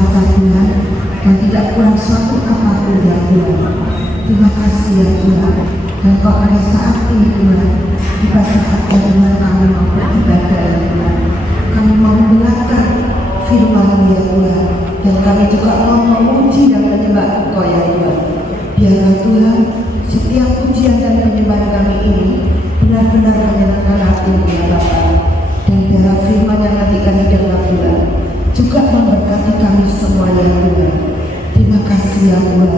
harta Tuhan, dan tidak kurang suatu apapun ya Tuhan. Terima kasih ya Tuhan. Dan kau pada saat ini Tuhan, pada saat ya Tuhan kami mau beribadah ya Tuhan, kami mau mendengarkan firman ya Tuhan, dan kami juga mau memuji dan menyembah Engkau ya Tuhan. Biarlah Tuhan setiap pujian dan penyembahan kami ini benar-benar menyenangkan hati ya Bapa. Dan biarlah firman yang nanti kami dengar Tuhan juga memberkati kami semua ya Tuhan. Terima kasih ya Tuhan.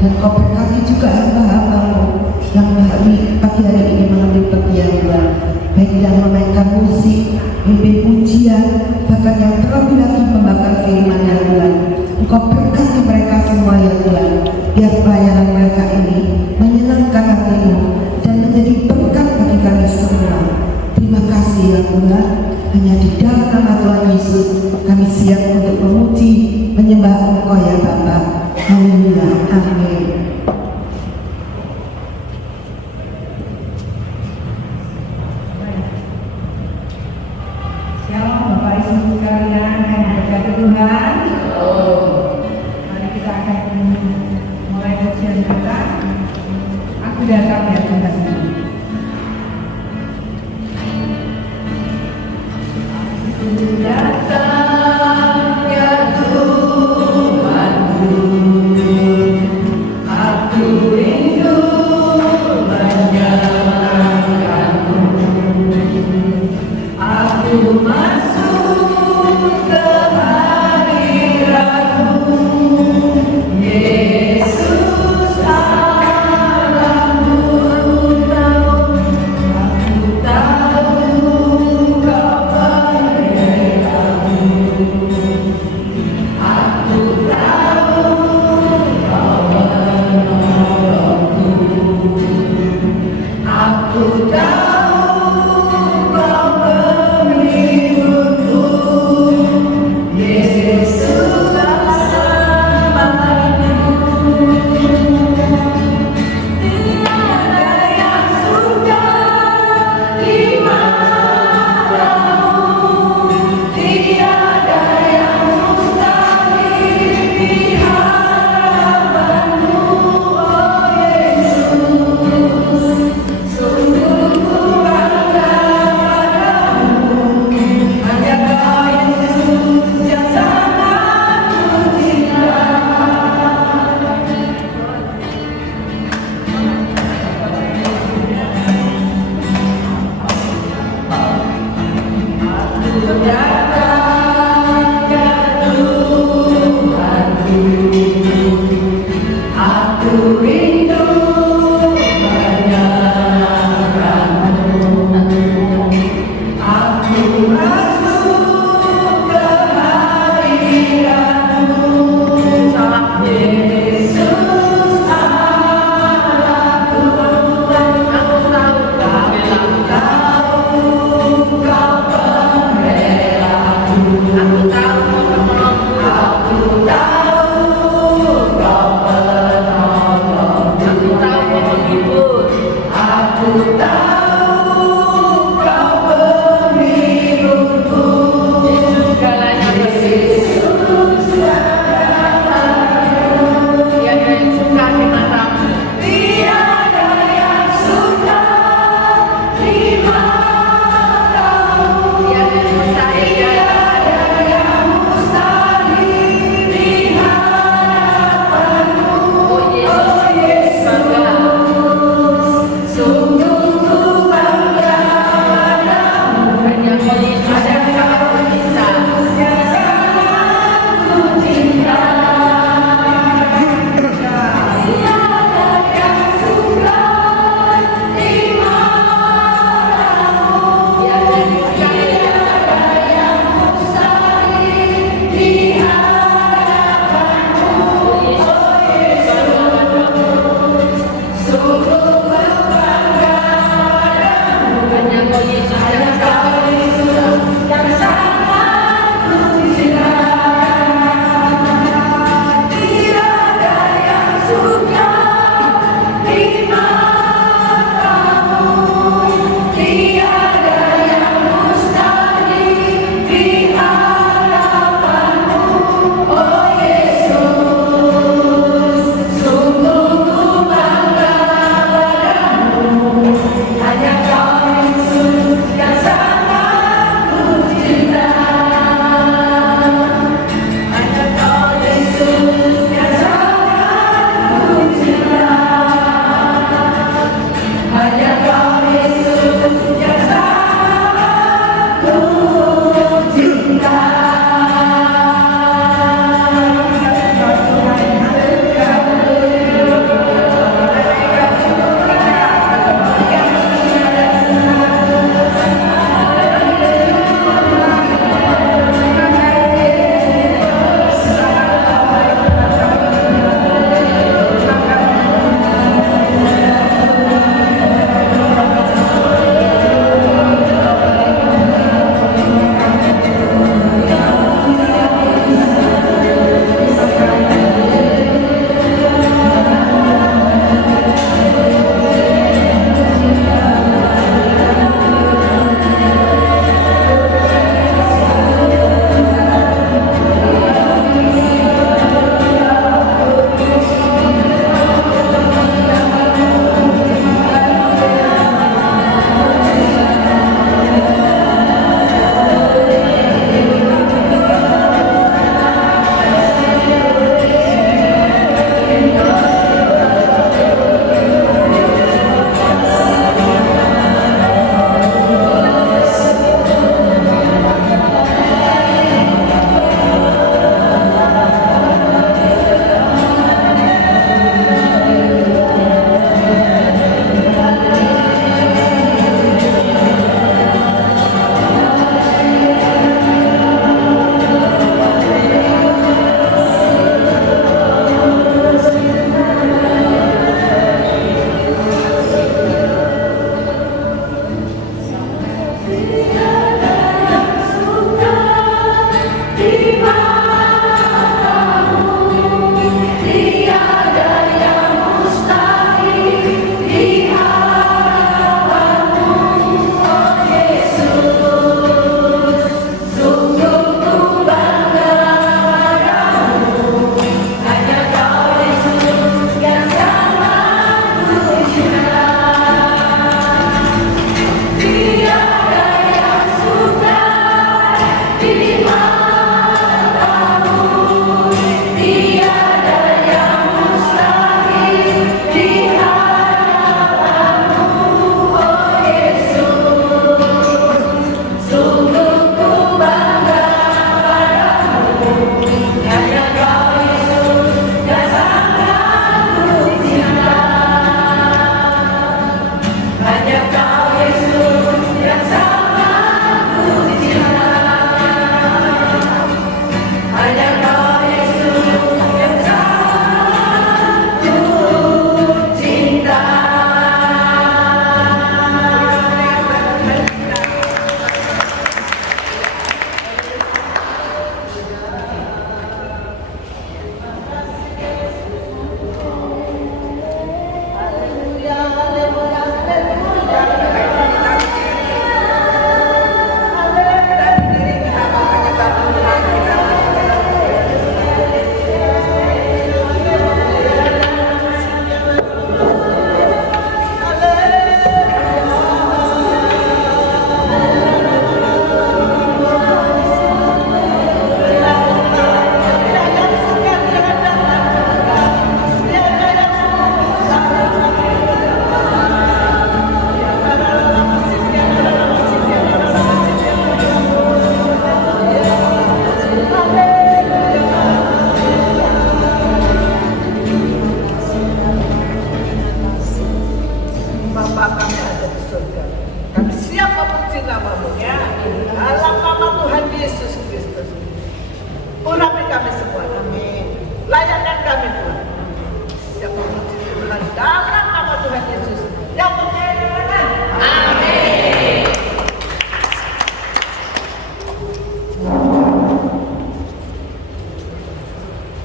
Dan kau berkati juga hamba-hambamu yang pagi hari ini mengambil bagian Tuhan, baik yang memainkan musik, memimpin pujian, bahkan yang terlebih lagi membakar firman ya Tuhan. Engkau berkati mereka semua ya Tuhan. Biar pelayanan mereka ini menyenangkan hatimu dan menjadi berkat bagi kami semua. Terima kasih ya Tuhan. Hanya di dalam nama Tuhan Yesus kami siap untuk memuji, menyembah Engkau ya Bapa. Haleluya. Amin. Shalom Bapak Ibu sekalian yang berkati Tuhan. Mari kita akan mulai pujian kita. Aku datang ya Tuhan. Aku datang ya Tuhan.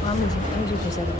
Amin sih, ini juga saya.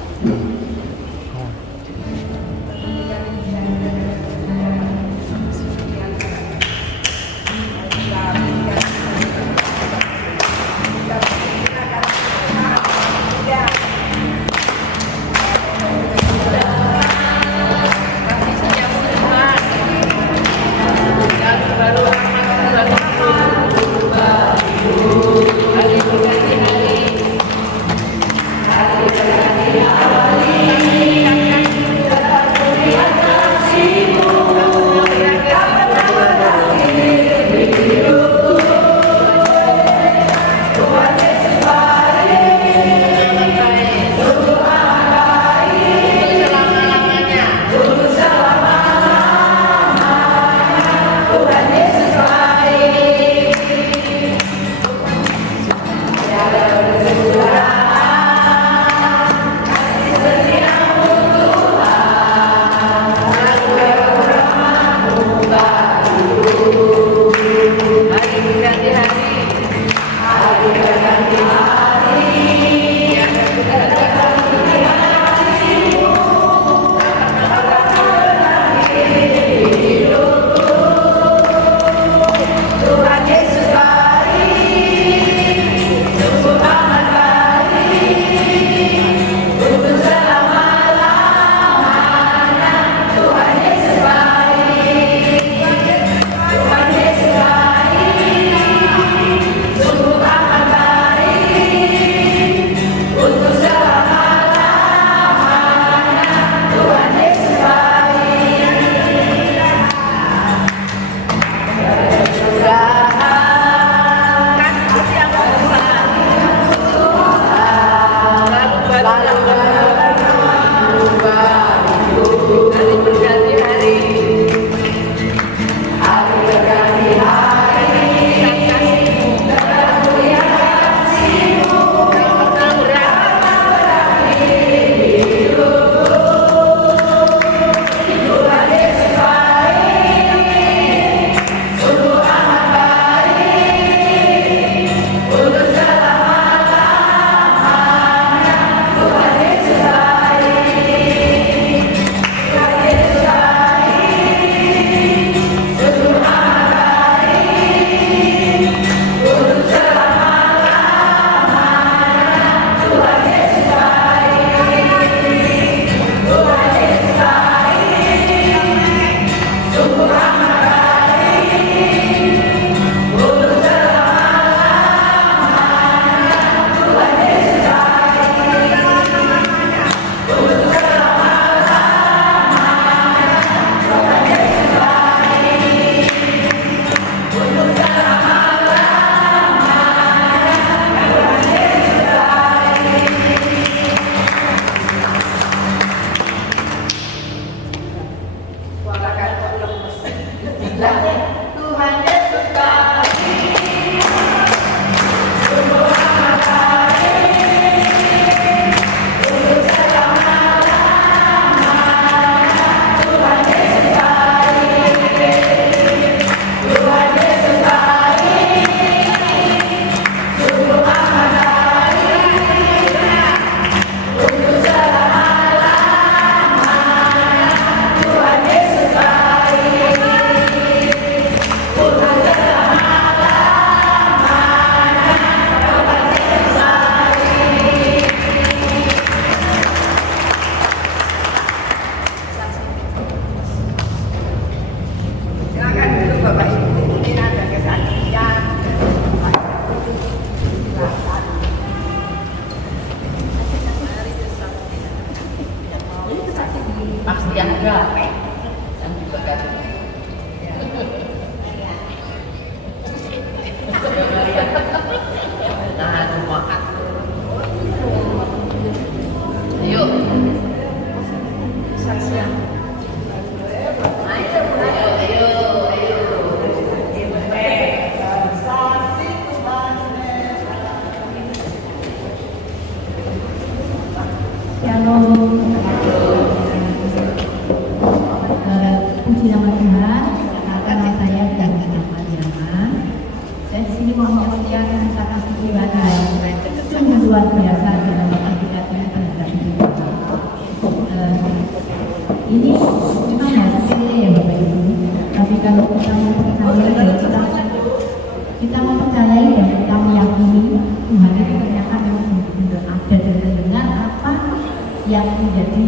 yang menjadi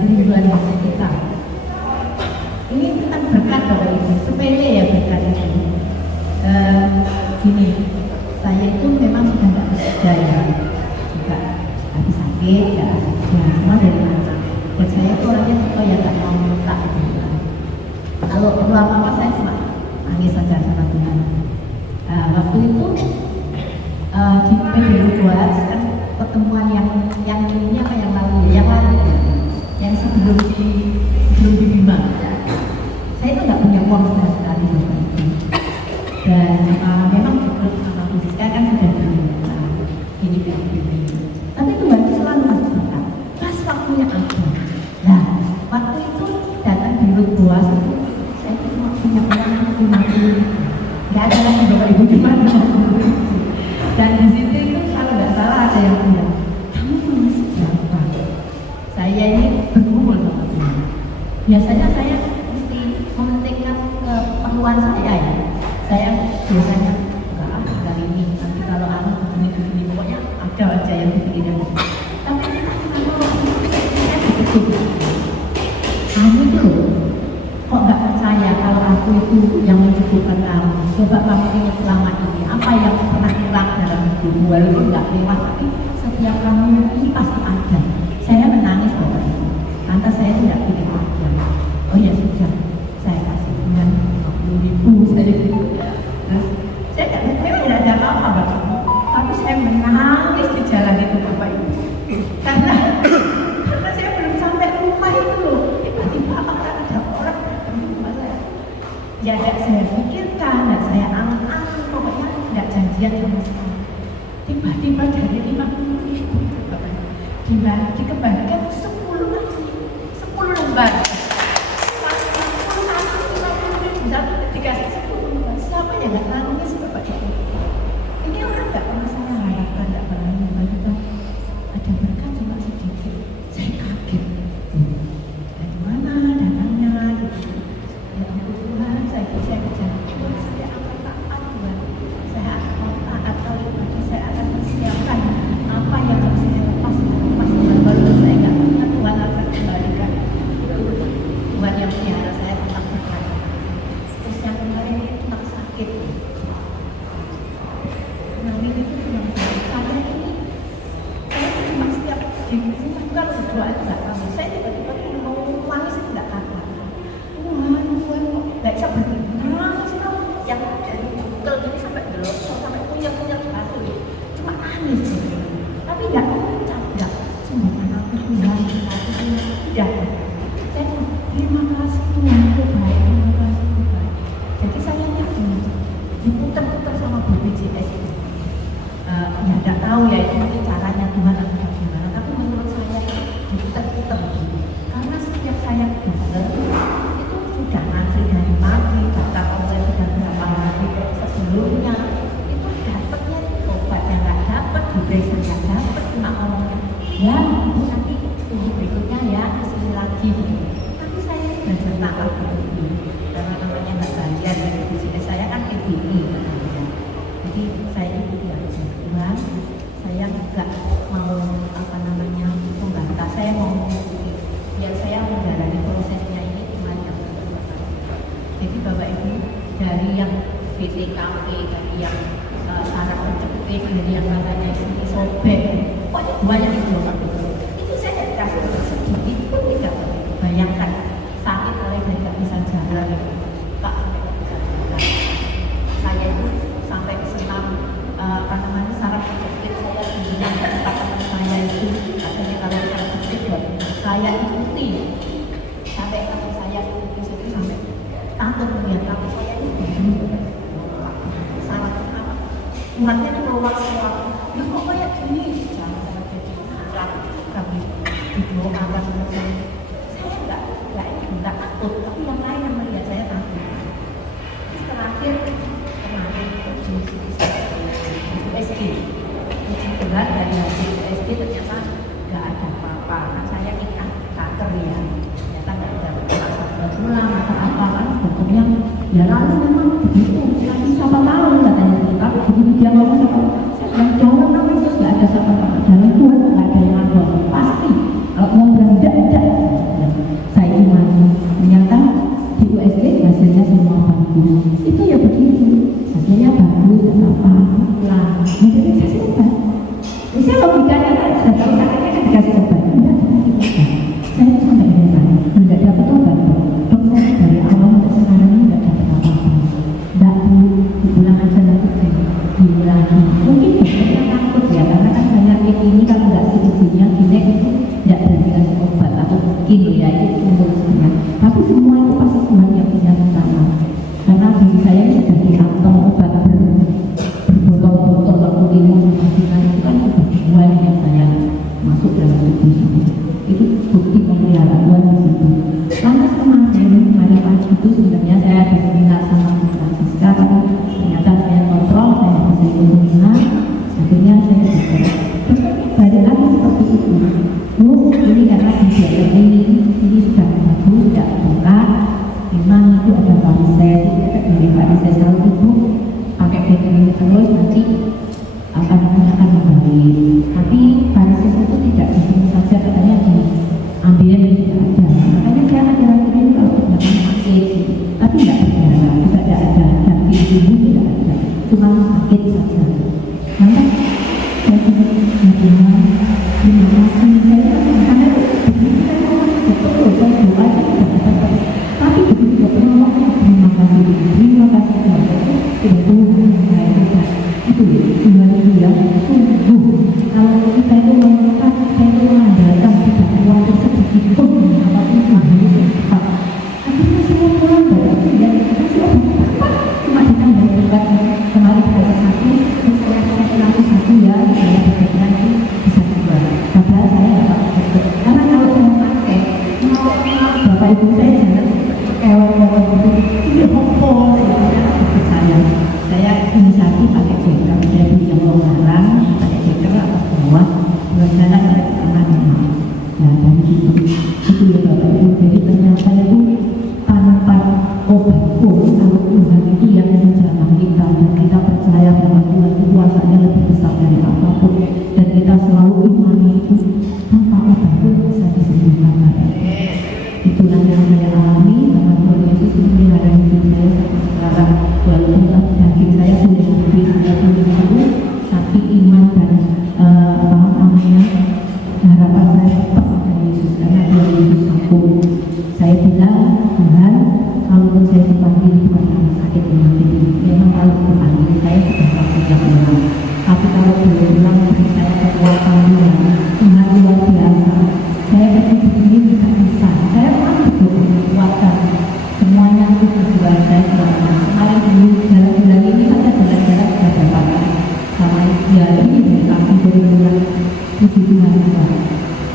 kerinduan hati kita. Ini kan berkat Bapak Ibu, sepele ya berkat ini. Gini, saya itu memang sudah tidak bekerja ya, juga habis sakit, ya semua dari anak. Dan saya itu orangnya suka ya nggak mau minta. Kalau perlu apa-apa saya cuma nangis saja sama Tuhan. Waktu itu di PBU buat kan pertemuan yang ini apa yang lalu ya, yang sebelum dibimbang. Saya itu nggak punya uang sama sekali dan memang sama Siska kan sudah ini. Tapi Tuhan itu selalu menceritakan pas waktunya ada. Nah, waktu itu datang di Lubuas itu saya cuma punya uang 50. Nggak ada lagi Bapak Ibu di mana. Dan di situ itu kalau nggak salah ada yang bilang, kamu masih berapa? Saya ini bergumul sama Tuhan. Biasanya saya mesti mementingkan keperluan saya ya. Saya biasanya enggak dari ini, nanti kalau anak begini pokoknya ada aja yang dipikirin. Tapi kita saya begitu. Kamu itu kok nggak percaya kalau aku itu yang mencukupkan kamu? Coba kamu ingat selama ini apa yang pernah hilang dalam hidupmu, walaupun nggak lewat, tapi setiap kamu ini pasti ada. Saya menangis Bapak Ibu. Lantas saya tidak pikir aja. Oh ya sudah, saya kasih dengan 50.000 saya gitu. Terus saya memang tidak ada apa-apa Bapak Ibu, tapi saya menangis di jalan itu Bapak Ibu. Karena saya belum sampai rumah itu loh. Tiba-tiba akan ada orang datang ke rumah saya. Ya tidak saya pikirkan, tidak saya angan-angan, pokoknya tidak janjian sama sekali. Tiba-tiba dari 50.000 Bapak Ibu dikembalikan 10 lagi, 10 lembar. Dikasih 10 lembar. Siapa yang nggak nangis Bapak Ibu? Ini orang nggak pernah saya harapkan, nggak pernah membayangkan ada berkat cuma sedikit. Saya kaget. Dari mana datangnya? Gitu. Ya ampun Tuhan, saya kejar Tuhan, saya akan taat Tuhan. Saya akan taat kalau itu saya akan persiapkan apa yang harus saya lepas baru saya nggak punya Tuhan akan kembalikan. Tuhan yang pelihara saya tetap berkat. Terus yang kemarin itu tak sakit. Nah ini itu yang saya ini cuma setiap di rumah kalau berdoa itu nggak tahu. Saya tiba-tiba mau nangis itu nggak tahu. Tuhan kok nggak bisa berhenti nangis tau. Yang dari bukel ini sampai gelosor sampai punya batu ya. Cuma nangis. Tapi nggak ucap, nggak sembarangan aku Tuhan, aku tidak. Saya terima kasih Tuhan, aku baik, terima kasih Tuhan. Jadi saya diputar-putar sama BPJS itu. Ya nggak tahu ya itu mungkin caranya Tuhan atau bagaimana. Tapi menurut saya diputar-putar begini. Karena setiap saya dengar itu sudah ngantri dari pagi, daftar online sudah berapa hari sebelumnya. Itu dapatnya obatnya nggak dapat, diperiksa nggak dapat, cuma ngomongnya ya itu nanti tunggu berikutnya ya kesini lagi. Tapi saya belajar nakal dulu karena namanya nggak bayar dari bisnis saya kan PBI. Jadi saya itu belajar Tuhan, saya nggak mau apa namanya membantah, saya mau mengikuti biar saya menjalani prosesnya ini Tuhan yang berkuasa. Jadi Bapak Ibu dari yang BTKP, dari yang saraf pencepit, dari yang katanya sini sobek, pokoknya banyak itu Bapak Ibu. Itu saya dikasih sedikit pun tidak bayangkan sakit oleh tidak bisa jalan, Pak sampai tidak bisa jalan. Saya itu sampai senam apa namanya saraf pencepit saya dengan teman saya itu katanya kalau saraf pencepit saya ikuti sampai kalau saya ikuti situ sampai takut melihat kalau saya itu begini saraf apa uratnya itu keluar semua. Ya kok kayak gini jangan sampai jadi saraf kami didoakan sama saya nggak takut, tapi yang lain yang melihat saya takut. Terus terakhir kemarin uji USG, uji berat dari hasil USG ternyata nggak ada apa-apa. Kan saya nikah kanker ya, ternyata nggak ada apa-apa tulang atau apa kan dokternya ya lalu memang begitu. Nanti siapa tahu katanya tapi begitu dia ngomong sama yang jangan nangis nggak ada siapa-siapa dalam Tuhan nggak ada yang ngomong pas Bu, ini karena kegiatan ini sudah bagus, tidak buka. Memang itu ada varises, dari varises kalau ibu pakai background terus nanti akan membaik. Tapi varises itu tidak disini saja, katanya diambil tidak ada. Makanya saya akhir-akhir ini kalau menggunakan ACG, tapi tidak berdarah, tidak ada damping tubuh, tidak ada, cuma sakit saja. Maka saya terima kasih saya karena begitu saya ngomong betul saya doa tapi begitu terima kasih itu Tuhan saya itu Tuhan yang sungguh kalau kita itu mengatakan kita itu mengandalkan tidak khawatir sedikit pun apapun Tuhan itu cepat akhirnya semua pulang dari yang kasih obat cuma ditambah kemarin saya sakit terus saya satu ya saya berkenan bisa juga padahal saya nggak pakai karena kalau saya pakai bapak ibu saya jangan kewan itu ini hopol saya inisiatif pakai beker jadi yang larang pakai beker apa bawah berjalan dari kanan nah dan itu ya bapak ibu jadi ternyata itu tanpa obat pun kalau Tuhan itu yang menjamah kita dan kita percaya bahwa Tuhan itu kuasanya lebih besar dari apapun dan kita selalu imani itu tanpa obat pun bisa disembuhkan. Itulah yang saya alami karena Tuhan Yesus memelihara hidup saya sampai sekarang walaupun daging saya sudah habis saya belum sembuh tapi iman dan harapan saya tetap pada Yesus karena Tuhan Yesus sanggup. Saya bilang Tuhan kalaupun saya dipanggil bukan karena sakit penyakit ini memang kalau dipanggil saya sudah waktunya pulang tapi kalau belum pulang beri saya kekuatan Tuhan luar biasa saya pergi begini tidak bisa saya mampu kekuatan semuanya itu tujuan saya selama kemarin dulu dalam bulan ini saja jalan-jalan sudah dapat sama ya ini dari kami dari bulan puji Tuhan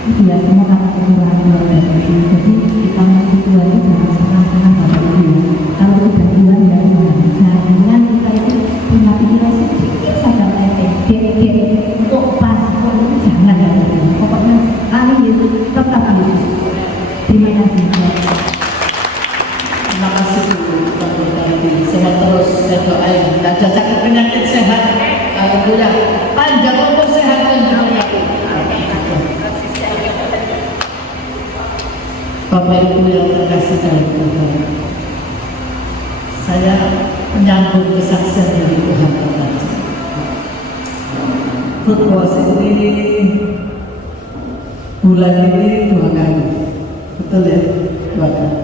itu ya semua kata kekurangan luar biasa jadi kita masih Tuhan itu jangan setengah-setengah Bapak Ibu kalau sudah Tuhan ya Tuhan jangan kita itu punya pikiran sedikit saja untuk pas jangan ya Tuhan pokoknya kali Yesus tetap Yesus. Terima kasih. Terima kasih Bu. Sehat terus saya doain. Tidak sakit penyakit sehat. Alhamdulillah. Panjang umur sehat dan penyakit. Bapak Ibu yang terkasih dalam Tuhan. Saya menyambung kesaksian dari Tuhan tadi. Berpuasa ini bulan ini 2 kali, betul ya? 2 kali.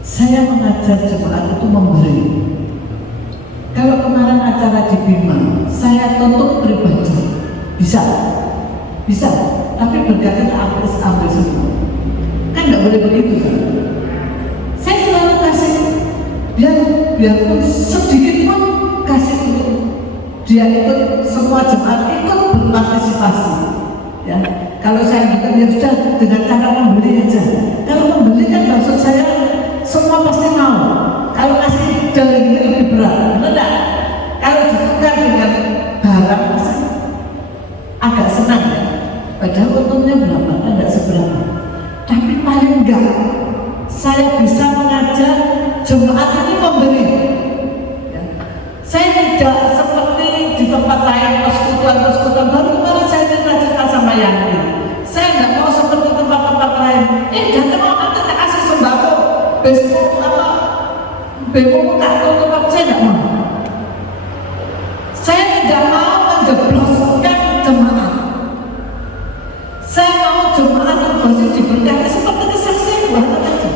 Saya mengajar jemaat itu memberi. Kalau kemarin acara di Bima, saya tutup pribadi, bisa, tapi berkaitan ambil semua. Kan nggak boleh begitu kan? Saya selalu kasih, biarpun sedikit pun kasih itu. Dia ikut semua jemaat ikut berpartisipasi. Ya, kalau saya bukan ya sudah dengan cara membeli aja. Kalau membeli kan maksud saya semua pasti mau. Kalau kasih jalan ini lebih berat, benar? Kalau ditukar dengan barang pasti agak senang. Padahal untungnya berapa? Enggak seberapa. Tapi paling enggak saya bisa mengajar jemaat ini memberi. Ya. Saya tidak seperti di tempat lain persekutuan baru kemarin saya cerita sama Yanti. Saya nggak mau seperti tempat-tempat lain. Jangan mau nanti tak kasih sembako, besok apa, bemo tak tutup, saya nggak mau. Saya tidak mau menjebloskan jemaat. Saya mau jemaat yang diberkati seperti kesaksian Tuhan tadi.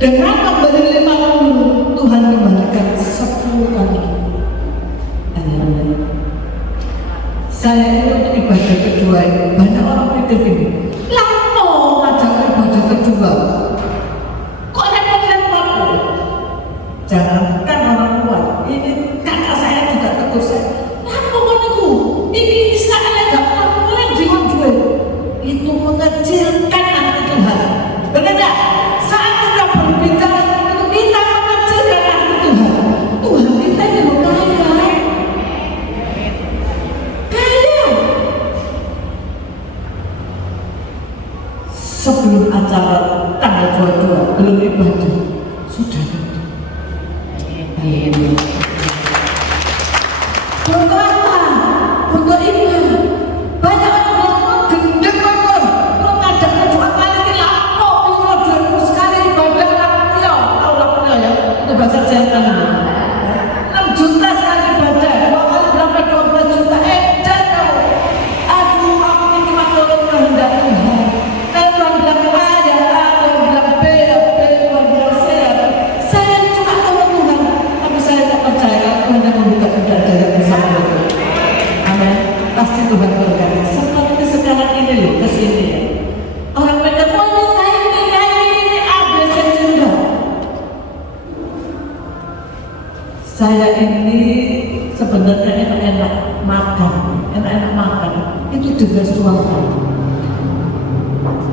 Dengan memberi 50, Tuhan kembalikan 10 kali. Saya ikut ibadah kedua ini, banyak orang pikir ini lama ngajak ibadah kedua kok repot-repot. Jangankan orang kuat, ini kakak saya juga tegur saya lama menunggu ini Israel gak pernah mulai jiwa-jiwa itu mengecilkan hati Tuhan. Benar gak? Saat kita berbicara itu kita mengecilkan hati Tuhan. Tuhan kita ini berkaya. sebelum acara tanggal 22 belum ibadah sudah gitu. Untuk apa? Untuk ibadah. Banyak orang gendeng kon. Kok ngajak dua kali ini lapok itu 200 sekali ibadah lapio. Tahu lapio ya? Itu bahasa Jawa. 6 juta sekali ibadah. 2 kali berapa 12 juta. Edan kau. Aduh, aku ini cuma turun kehendak Tuhan. Kalau Tuhan bilang A ya A, Tuhan bilang B ya B, Tuhan bilang C ya B. Saya cuma turun Tuhan, tapi saya tak percaya Tuhan yang membuka jalan bersama itu. Amin. Pasti Tuhan berkati. Seperti sekarang ini loh, kesini ya. Orang mereka ini A, B, C, D. Saya ini sebenarnya enak-enak makan, itu juga suami.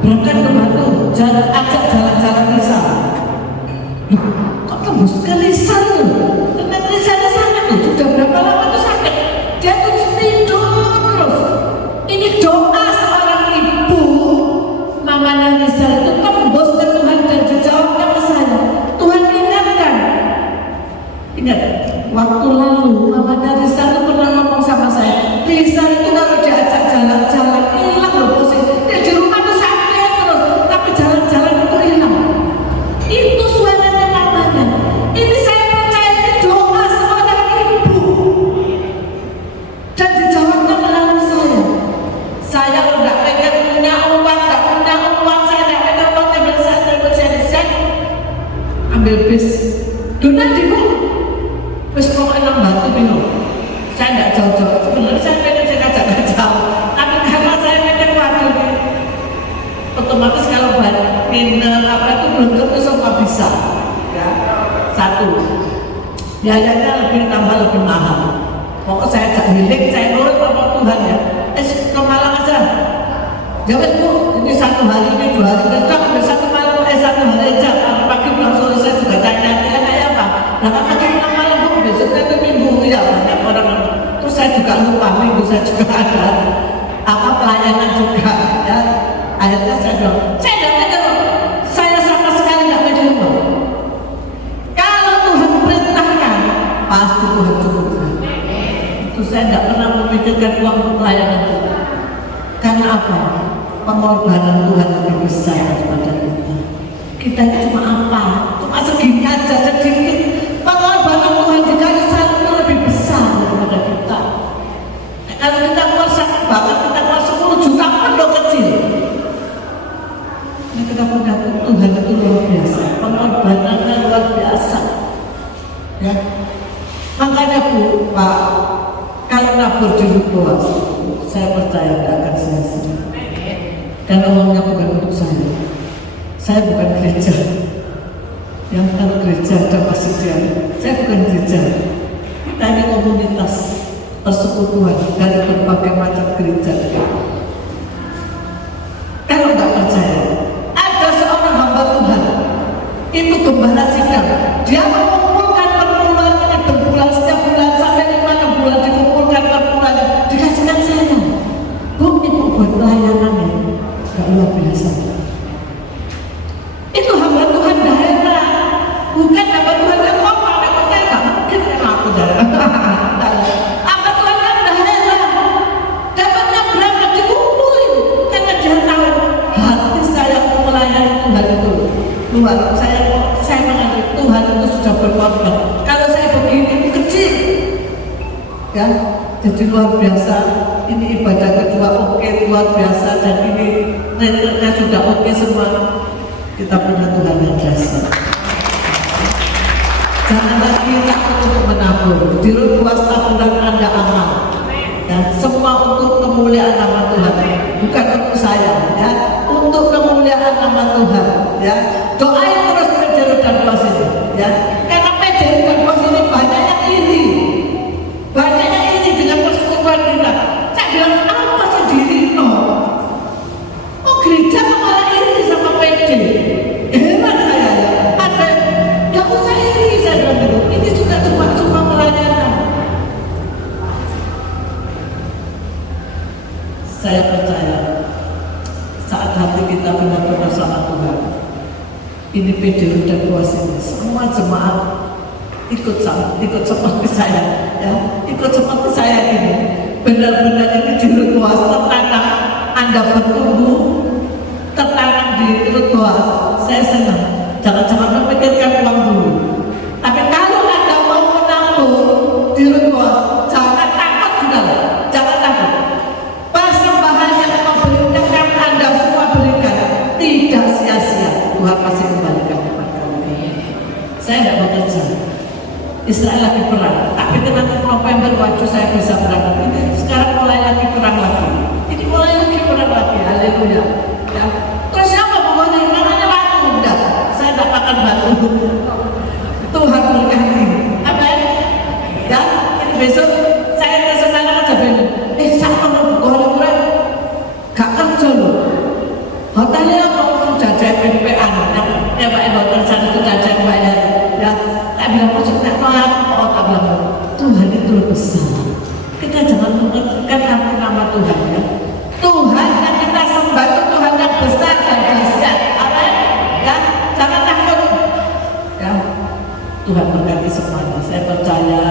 Berangkat ke Batu, ajak jalan-jalan Lisan. Loh, kok tembus ke Lisan tuh? Karena Lisan sakit tuh, sudah berapa lama tuh sakit? Dia tuh tidur terus. Ini doa seorang ibu, mamanya Lisan itu tembus ke Tuhan dan dijawabkan ke saya. Tuhan ingatkan. Ingat, waktu lalu mamanya Lisan itu pernah ngomong sama saya, Lisan itu kalau diajak jalan-jalan hilang loh posisi. Dia di rumah tuh sakit terus, tapi jalan-jalan itu hilang. Itu suaranya mamanya. Ini saya percaya ini doa seorang ibu dan dijawabkan melalui saya. Saya udah pengen punya uang, saya udah pengen uang, ambil saya ambil bis. Dona di wis pokoknya nang Batu bingung. Saya tidak jauh-jauh. Sebenarnya saya pengen jauh, tapi karena saya pengen waduh, otomatis kalau minum apa itu belum tentu semua bisa. Ya, satu, biayanya lebih mahal. Pokok saya ajak hiling, saya nurut sama Tuhan ya. Ke Malang aja. Ya wes Bu, ini 1 hari, ini 2 hari, besok ambil 1 malam, 1 hari aja. Pagi pulang sore saya juga tanya kayak apa. Nah kan pagi pulang malam Bu, besoknya itu minggu ya banyak orang. Terus saya juga lupa minggu saya juga ada pelayanan juga ya. Akhirnya saya bilang, saya tidak pegang, saya sama sekali tidak pegang. Kalau Tuhan perintahkan, pasti Tuhan cukupkan. Itu saya tidak pernah memikirkan uang untuk pelayanan Tuhan. Karena apa? Pengorbanan Tuhan lebih besar daripada kita. Kita ini cuma apa? Cuma segini aja, sedikit. Pengorbanan Tuhan di kayu salib itu lebih besar daripada kita. Kalau kita keluar sakit banget, kita keluar 10 juta pun lo kecil. Ini kita punya Tuhan itu luar biasa. Pengorbanannya luar biasa. Ya. Makanya Bu, Pak, kalau nabur di Rukoas, saya percaya tidak akan sia-sia. Karena uangnya bukan untuk saya. Saya bukan gereja. Yang kalau gereja ada persediaan. Saya bukan gereja. Kita ini komunitas persekutuan dari berbagai macam gereja. Kalau nggak percaya, ada seorang hamba Tuhan itu gembala sidang. Dia mengumpulkan perpuluhannya berbulan setiap bulan sampai 5 bulan dikumpulkan perpuluhannya dikasihkan saya. Bu, itu buat pelayanannya nggak luar biasa. Itu hamba Tuhan daerah, bukan hamba Tuhan yang ngomong. Saya nggak mungkin aku daerah. Hamba Tuhan yang daerah dapatnya berapa dikumpulin karena dia tahu hati saya melayani Tuhan itu luar. Saya mengerti Tuhan itu sudah berkorban. Kalau saya begini itu kecil, ya, jadi luar biasa. Ini ibadah kedua oke, luar biasa, dan ini retretnya sudah oke semua. Kita punya Tuhan yang dahsyat. Jangan lagi takut untuk menabur. Di Rukoas taburan Anda aman. Ya, semua untuk kemuliaan nama Tuhan, bukan untuk saya. Ya, untuk kemuliaan nama Tuhan. Ya, doain terus PJRU dan POS ini. Ya, karena PJRU dan POS ini banyak yang iri, banyak yang iri dengan persekutuan kita. Saya bilang apa sendiri no? Oh gereja malah iri sama PD. Heran saya ya. Ada nggak usah iri saya bilang gitu. Ini juga cuma pelayanan. Saya percaya saat hati kita benar-benar sama Tuhan. Ini PDU dan puas ini, semua jemaat ikut seperti saya, ya, ikut seperti saya ini. Benar-benar ini di Rutuas tertanam, Anda bertumbuh, tertanam di Rutuas. Saya senang. Jangan-jangan memikirkan uang dulu. Tapi kalau Anda mau menabung di Rutuas, jangan takut sudah, jangan takut. Persembahan yang memberikan Anda semua berikan tidak sia-sia. Tuhan pasti kembalikan kepada kami. Saya tidak bekerja. Israel lagi perang, tapi nanti November waktu saya bisa berangkat. Ini sekarang mulai lagi perang lagi. Ini mulai lagi perang lagi. Haleluya. Ya. Terus siapa pokoknya namanya waktu udah. Saya tidak akan bantu. Tuhan berkati. Amin. Ya. Ini besok saya kesenangan aja bilang. Siapa mau buka gak kerja loh. Hotelnya mau sudah JPP-an. Ya Pak hotel sana sudah ada bayar. Ya. Tak bilang maksudnya apa? Tak bilang Tuhan itu besar. Kita jangan mengertikan arti nama Tuhan ya. Tuhan yang kita sembah itu Tuhan yang besar dan dahsyat. Amin. Ya, jangan takut. Ya, Tuhan berkati semuanya. Saya percaya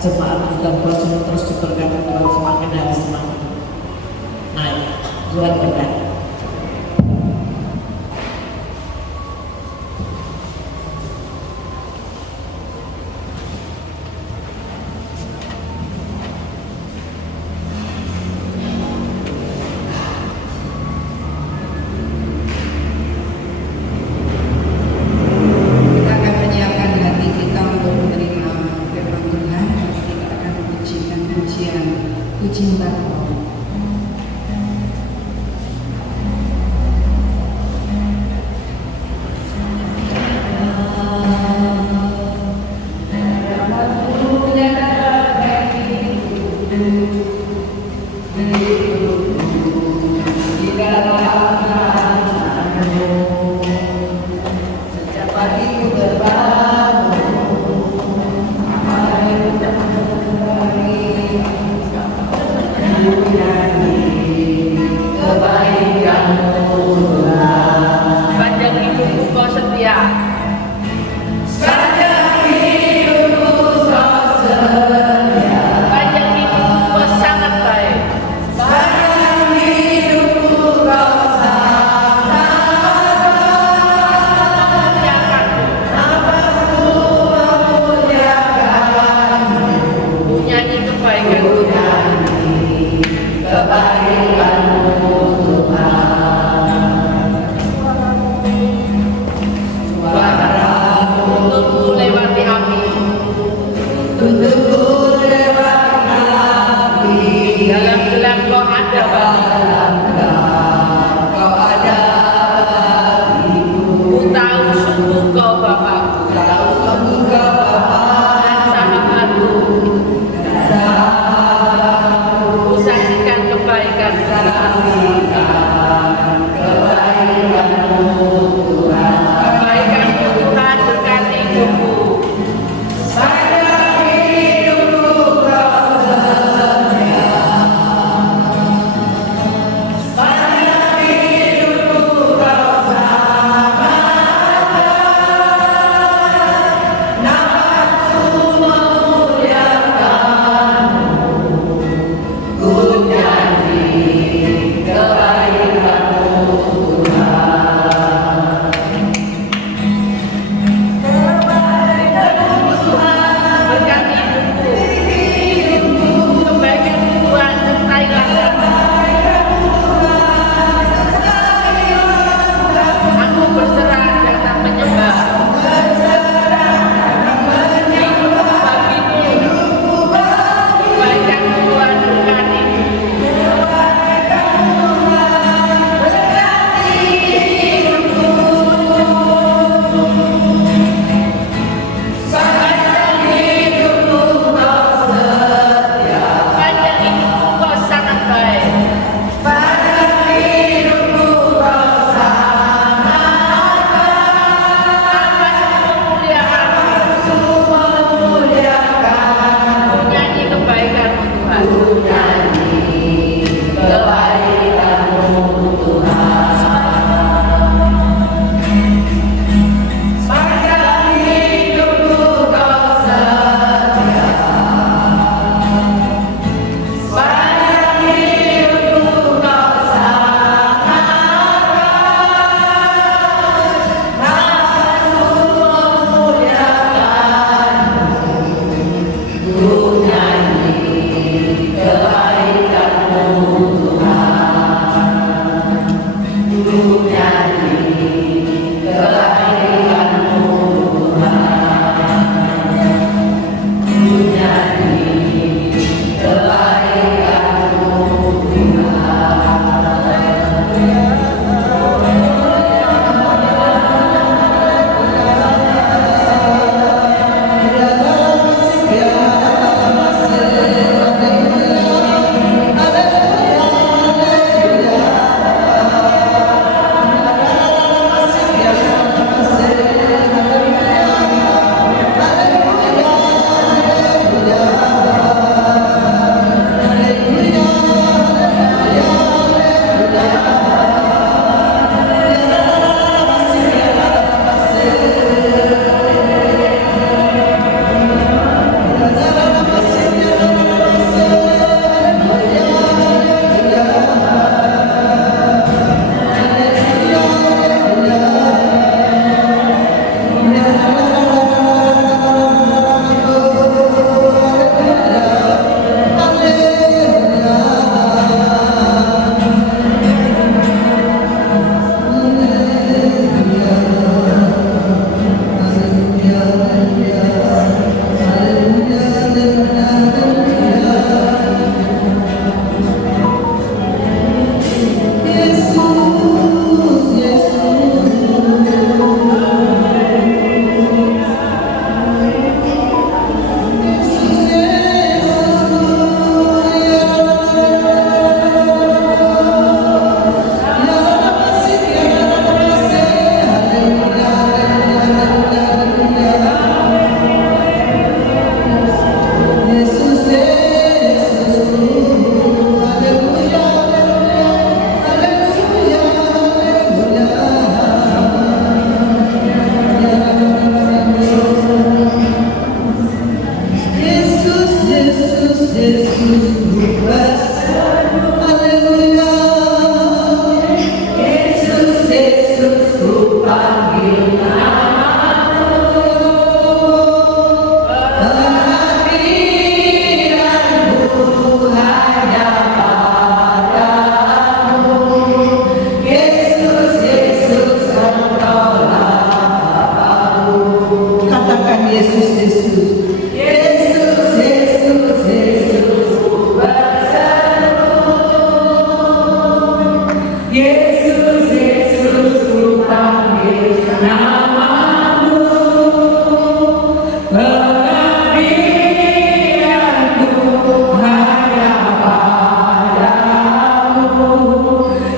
jemaat dan bos ini terus diberkati Tuhan semakin hari semakin naik. Tuhan berkati. Kita akan menyiapkan hati kita untuk menerima firman Tuhan. Kita akan mengucapkan pujian Bapa. Panjang hidupmu kau setia. Panjang hidupmu kau sangat baik. Nyanyi kebaikan Tuhan.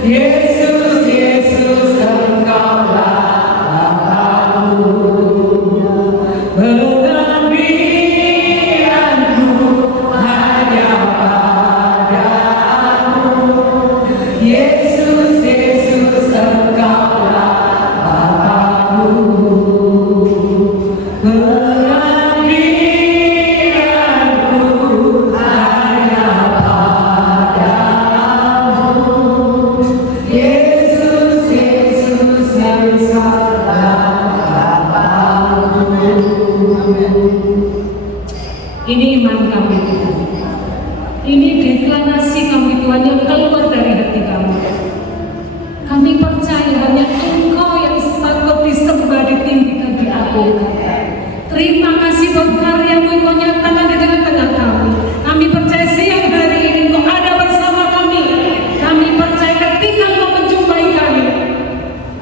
Yesus, Yesus, Engkaulah Bapakku. Pengabdianku hanya padamu. Yesus, Yesus, Engkaulah Bapakku. Pengabdianku hanya padamu. Yesus, Yesus, Engkaulah Bapakku. Ini iman kami Tuhan. Ini deklarasi kami Tuhan yang keluar dari hati kami. Kami percaya hanya Engkau yang sepatut disembah, ditinggikan, diagungkan. Terima kasih buat karya-Mu yang Kau nyatakan di tengah-tengah kami. Kami percaya siang hari ini Engkau ada bersama kami. Kami percaya ketika Engkau menjumpai kami,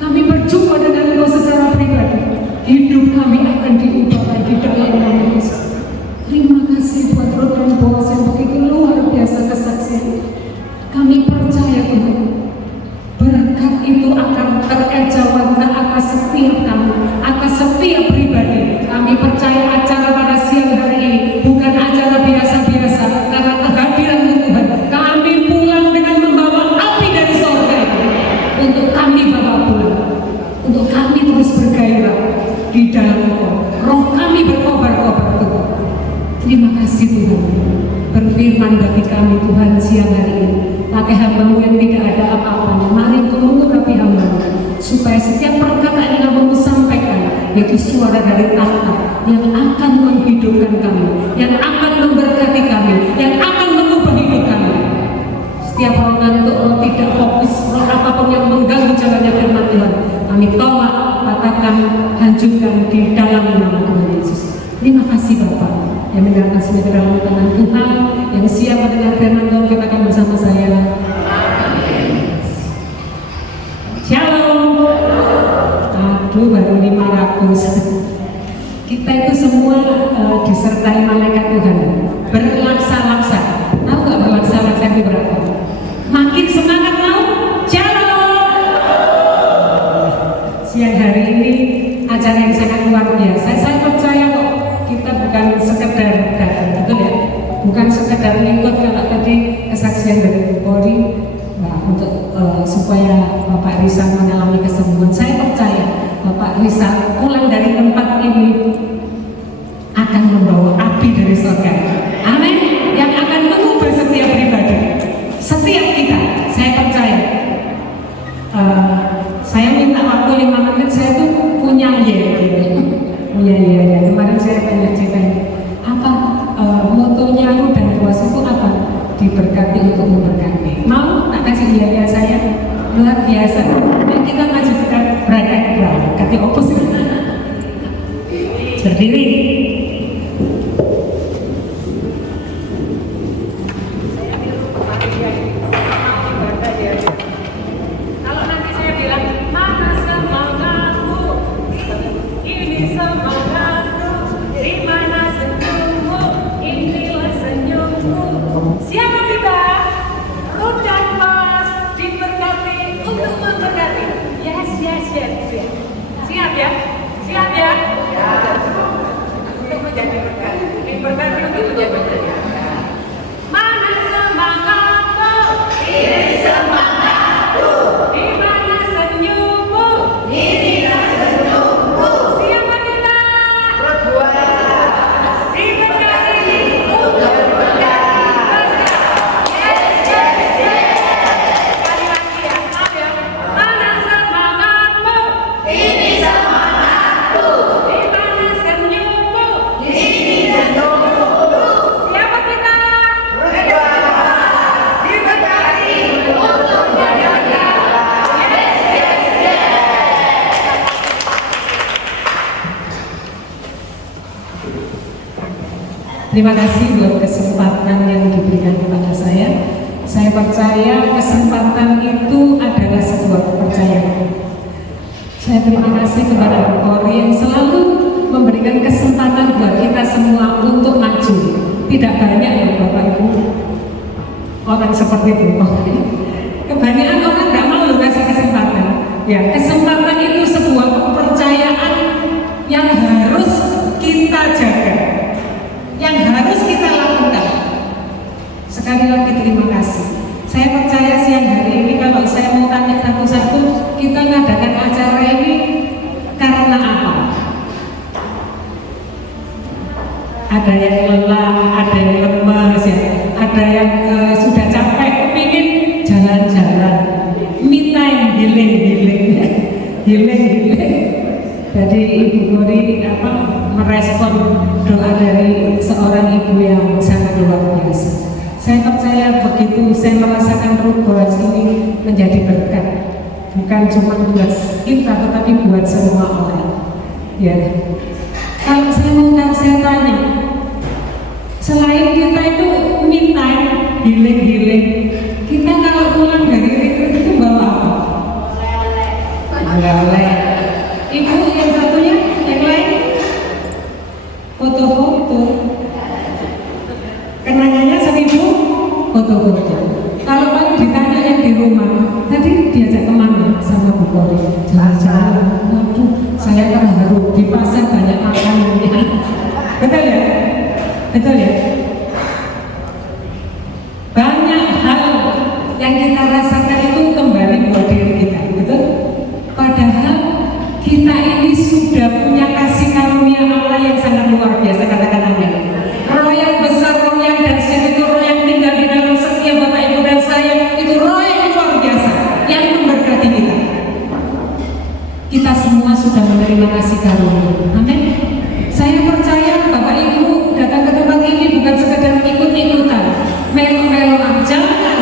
kami berjumpa dengan Engkau secara pribadi. Hidup kami akan diubah lagi dalam nama Yesus. Terima kasih buat Ruth dan Boaz yang begitu luar biasa kesaksian. Kami percaya Tuhan, berkat itu akan terejawantah atas setiap kami, atas setiap pribadi. Kami percaya acara pada siang hari ini bukan acara biasa-biasa, karena kehadiran Tuhan. Kami pulang dengan membawa api dari sorga untuk kami bawa pulang, untuk kami terus bergairah di dalam Engkau. Roh kami berkobar-kobar Tuhan. Terima kasih Tuhan. Berfirman bagi kami Tuhan siang hari ini. Pakai hamba-Mu yang tidak ada apa-apanya. Mari Engkau mengurapi hamba-Mu, supaya setiap perkataan yang Kamu sampaikan yaitu suara dari tahta yang akan menghidupkan kami, yang akan memberkati kami, yang akan mengubah hidup kami. Setiap roh ngantuk, roh tidak fokus, roh apapun yang mengganggu jalannya firman Tuhan, kami tolak, patahkan, hancurkan di dalam nama Tuhan Yesus. Terima kasih Bapak yang menyerahkan semua ke dalam tangan Tuhan, yang siap mendengar firman Tuhan. Kita akan bersama saya. Shalom. Aduh, baru 500. Kita itu semua disertai malaikat Tuhan, berlaksa-laksa. Tahu nggak berlaksa-laksa itu berapa? Makin semangat mau jalan. Siang hari ini acara yang sangat luar biasa. Saya percaya kok kita bukan sekedar datang, betul ya? Bukan sekedar ngikut kalau tadi kesaksian dari Polri, untuk supaya Bapak Rizal mengalami kesembuhan. Saya percaya Bapak Rizal pulang dari tempat ini akan membawa api dari surga. Amin. Yang akan mengubah setiap pribadi, setiap kita. Saya percaya. Saya minta waktu 5 menit. Saya tuh punya punya kemarin saya tanya apa motonya dan puasa itu apa? Diberkati untuk memberkati. Mau tak kasih iya saya? Luar biasa. Dan kita maju kita berkati opus. Berdiri. Kalau nanti saya bilang mana semangatmu, ini semangatmu, di mana senyummu, inilah senyummu. Siapa kita? Ruth dan Boaz diberkati untuk memberkati. Yes. Siap ya? Siap ya? Untuk menjadi berkat. Diberkati untuk menjadi berkat. Mana semangatmu? Ini semangatku. Di mana senyummu? Inilah senyummu. Siapa kita? Diberkati untuk berkati. Yes. Sekali lagi ya, maaf ya. Mana semangatmu? Ini semangatku. Di mana senyummu? Ini senyummu. Siapa kita? Diberkati untuk berkati. Yes. Terima kasih buat kesempatan yang diberikan kepada saya. Saya percaya kesempatan itu adalah sebuah kepercayaan. Saya terima kasih kepada Polri yang selalu memberikan kesempatan buat kita semua untuk maju. Tidak banyak ya Bapak Ibu orang seperti itu. Kebanyakan orang nggak mau Ya, kesempatan itu sebuah kepercayaan yang harus kita jaga, yang harus kita lakukan. Sekali lagi terima kasih. Saya percaya siang hari ini kalau saya mau tanya satu-satu, kita ngadakan acara ini karena apa? Ada yang lelah, ada yang lemas, ya, ada yang sudah capek, kepingin jalan-jalan, me time, healing. Jadi Ibu Gori merespon doa dari seorang ibu yang sangat luar biasa. Saya percaya begitu saya merasakan Ruboh ini menjadi berkat, bukan cuma buat kita, tetapi buat semua orang. Ya, kalau saya tanya, selain kita itu me time, healing, kita kalau pulang dari retreat itu bawa apa? Oleh-oleh. Ibu yang satunya, yang lain, foto-foto. Kenangannya 1000 foto-foto. Kalau paling ditanya yang di rumah, tadi diajak kemana sama Bu Gori? Jalan-jalan. Waduh, saya terharu, di pasar banyak makanannya. Betul ya? Betul ya? Banyak hal yang kita rasakan itu kembali buat diri kita, betul? Padahal kita ini sudah punya kasih karunia Allah yang sangat luar biasa, katakan amin. Roh yang besar, roh yang dahsyat itu, roh yang tinggal di dalam setiap Bapak Ibu dan saya, itu roh yang luar biasa yang memberkati kita. Kita semua sudah menerima kasih karunia. Amin. Saya percaya Bapak Ibu datang ke tempat ini bukan sekedar ikut-ikutan, melo-meloan, jangan.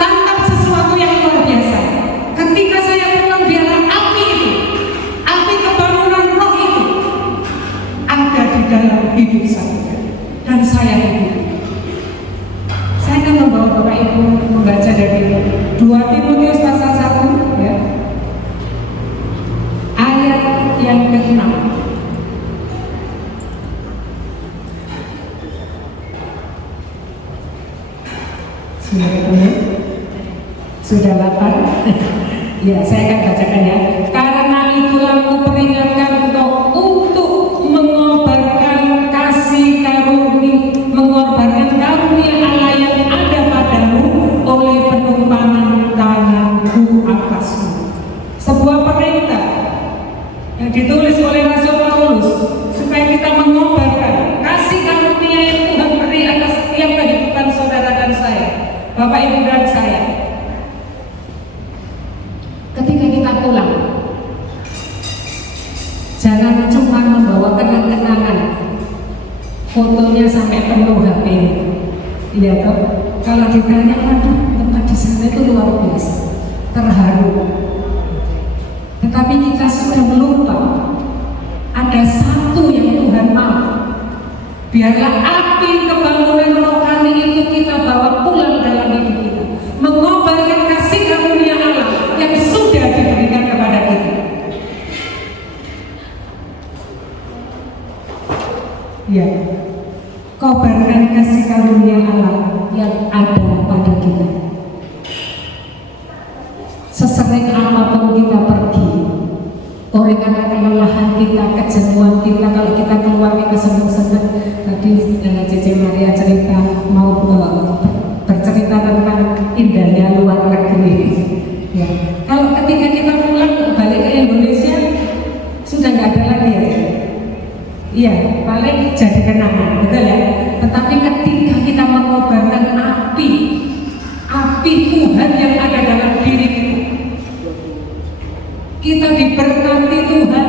Tangkap sesuatu yang luar biasa. Ketika saya pulang, biarlah api itu, api kebangunan roh itu ada di dalam hidup saya dan saya hidup. Saya akan membawa Bapak Ibu membaca dari 2 Timotius pasal 1 ya, ayat yang ke-6. Sudah ketemu? Sudah lapar? Ya, saya akan bacakan ya. Karena itulah kuperingatkan engkau untuk mengorbankan kasih karunia, mengorbankan karunia Allah yang ada padamu oleh penumpangan tanganku atasmu. Sebuah perintah yang ditulis oleh Rasul Paulus supaya kita mengorbankan kasih karunia yang Tuhan beri atas setiap kehidupan saudara dan saya, Bapak Ibu dan saya. Ketika kita pulang, jangan cuma membawa kenang-kenangan, fotonya sampai penuh HP. Iya toh? Kalau ditanya, aduh tempat di sana itu luar biasa, terharu. Tetapi kita sudah lupa ada satu yang Tuhan mau. Biarlah api kebangunan rohani itu kita bawa pulang dalam hidup kita, mengorbankan kasih karunia Allah yang sudah diberikan kepada kita. Ya, kobarkan kasih karunia Allah yang ada pada kita. Sesering apapun kita pergi, oleh karena kelelahan kita, kejenuhan kita, kalau kita keluar kita senang-senang. Tadi Cece Maria cerita mau bercerita tentang indahnya luar negeri. Ya, kalau ketika kita pulang balik ke Indonesia sudah nggak ada lagi ya. Iya, paling jadi kenangan, betul ya. Tetapi ketika kita mengobarkan api Tuhan yang ada dalam diri kita diberkati Tuhan,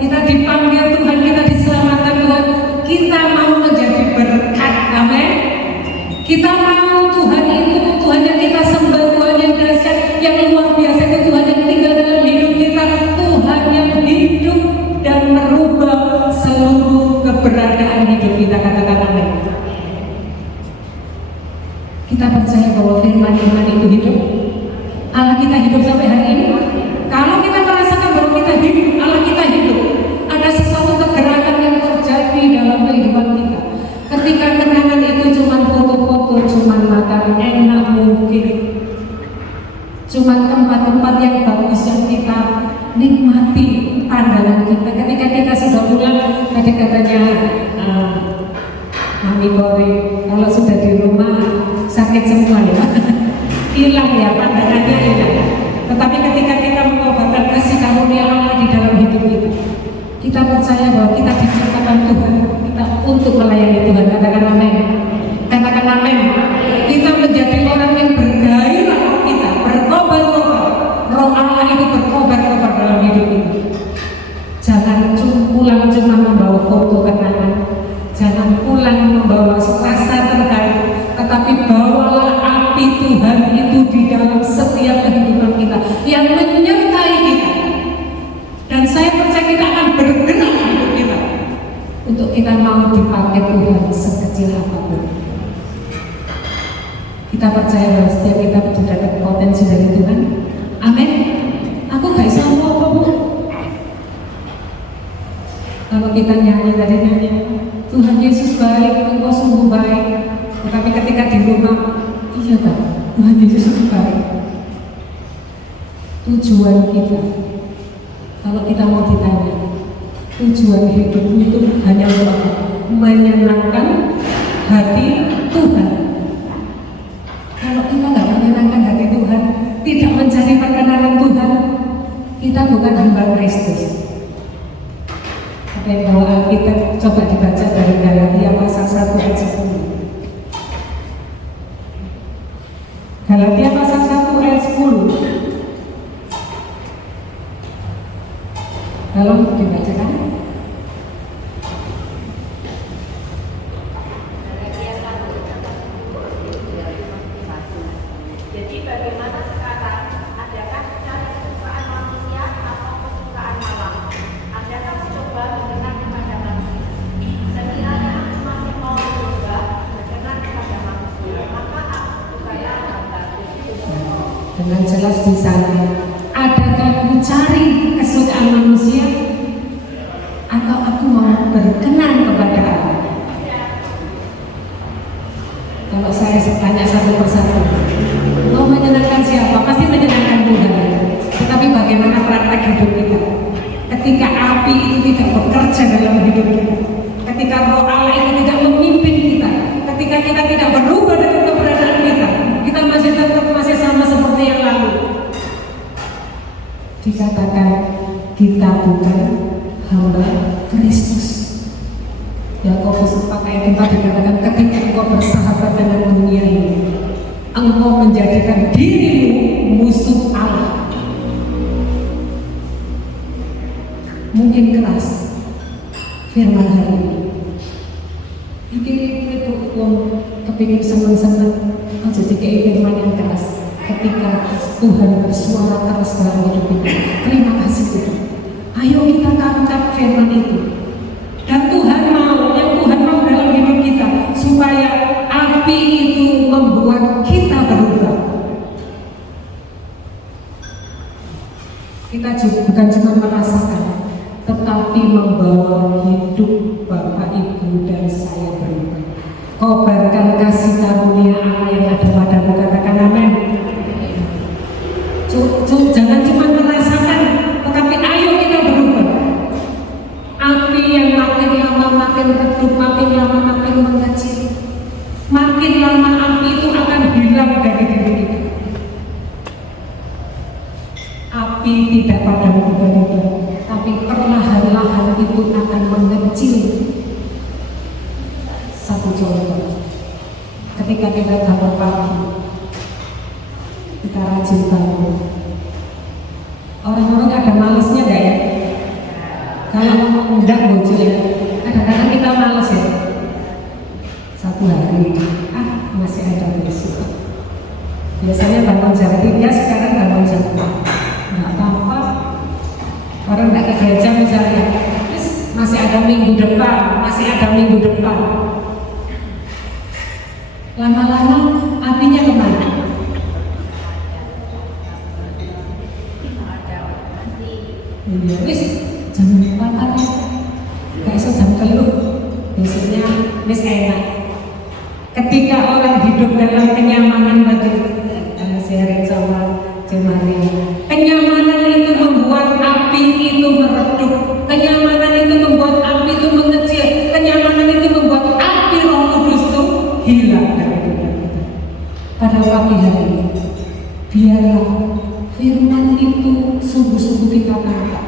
kita dipanggil Tuhan, kita diselamatkan Tuhan, kita mau menjadi berkat, amin. Kita mau Tuhan itu, Tuhan yang kita sembah, Tuhan yang dahsyat, yang luar biasa itu, Tuhan yang tinggal dalam hidup kita, Tuhan yang hidup dan merubah seluruh keberadaan hidup kita, katakan amin. Kita percaya bahwa firman Tuhan itu hidup. Allah kita hidup sampai hari ini. Kalau kita merasakan bahwa kita hidup, Allah kita hidup, ada sesuatu kegerakan yang terjadi dalam kehidupan kita. Ketika kenangan itu cuma foto-foto, cuma makan enak mungkin, cuma tempat-tempat yang bagus yang kita nikmati pandangan kita. Ketika kita sudah pulang, tadi katanya Mami Kori, kalau sudah di rumah sakit semua ya, hilang ya, pandangannya hilang. Tetapi ketika kita mengobarkan kasih karunia Allah di dalam hidup kita, kita percaya bahwa kita diciptakan Tuhan kita untuk melayani Tuhan. Katakan amin. Katakan amin. Kita menjadi orang yang bergairah, kita berkobar-kobar. Roh Allah itu berkobar-kobar dalam hidup kita. Jangan pulang cuma membawa foto kenangan, jangan pulang membawa rasa terkait, tetapi bawalah api Tuhan itu di dalam setiap kehidupan kita yang menyertai kita. Dan saya percaya kita akan bergerak hidup kita untuk kita mau dipakai Tuhan sekecil apapun. Kita percaya bahwa setiap kita sudah ada potensi dari Tuhan. Amin. Aku gak bisa ngomong, Bu. Kalau kita nyanyi tadi Tuhan Yesus baik, Engkau sungguh baik. Tetapi ketika di rumah, iya kan, Tuhan Yesus itu baik. Tujuan kita, kalau kita mau ditanya, tujuan hidupmu itu hanya untuk apa? Menyenangkan hati Tuhan. Kalau kita nggak menyenangkan hati Tuhan, tidak mencari perkenanan Tuhan, kita bukan hamba Kristus. Bahwa kita coba dibaca dari Galatia pasal 1 ayat 10. Galatia pasal 1 ayat 10. Tolong dibacakan. Jadi bagaimana sekarang? Adakah cari kesukaan manusia atau kesukaan malam? Adakah mencoba berkenan kepada manusia? Sekiranya aku masih mau berubah berkenan kepada manusia, maka aku bukanlah hamba Kristus. Dengan jelas di sana, adakah mencari kesukaan manusia atau aku mau berkenan kepada Allah? Kalau saya tanya satu persatu, mau menyenangkan siapa? Pasti menyenangkan Tuhan. Tetapi bagaimana praktek hidup kita? Ketika api itu tidak bekerja dalam hidup kita, ketika Roh Allah itu tidak memimpin kita, ketika kita tidak berubah dengan keberadaan kita masih tetap masih sama seperti yang lalu. Dikatakan kita bukan hamba Kristus. Yakobus 4 ayat 4 dikatakan ketika engkau bersahabat dengan dunia ini, engkau menjadikan dirimu musuh Allah. Mungkin keras firman hari ini. Mungkin itu kepingin senang-senang, jadi kayak firman yang keras. Ketika Tuhan bersuara keras dalam hidup kita, terima kasih Tuhan. Ayo kita tangkap firman itu. Dan Tuhan mau, yang Tuhan mau dalam hidup kita, supaya api itu membuat kita berubah. Kita juga bukan cuma merasakan, tetapi membawa hidup Bapak Ibu dan saya berubah. Kobarkan kasih karunia Allah yang ada padamu, katakan amin. Jangan cuma merasakan, tetapi ayo kita berubah. Api yang makin lama makin redup, makin lama makin mengecil, makin lama api itu akan hilang dari diri kita. Api tidak padam tiba-tiba, tapi perlahan-lahan itu akan mengecil. Satu contoh, ketika kita bangun pagi, kita rajin bangun. Orang-orang ada malesnya enggak ya? Kalau enggak bocil ya, kadang-kadang kita males ya. Satu hari, masih ada besok. Biasanya bangun jam 3, sekarang bangun jam 4. Enggak apa-apa. Orang enggak ke gereja misalnya, masih ada minggu depan, masih ada minggu depan. Lama-lama apinya kemana? Iya, wis jam 4 gak iso jam 3. Biasanya wis enak. Ketika orang hidup dalam kenyamanan bagi sharing sama Maria. Kenyamanan itu membuat api itu meredup. Kenyamanan itu membuat api itu mengecil. Kenyamanan itu membuat api Roh Kudus itu hilang dari hidup kita. Pada pagi hari, biarlah firman itu sungguh-sungguh kita tangkap.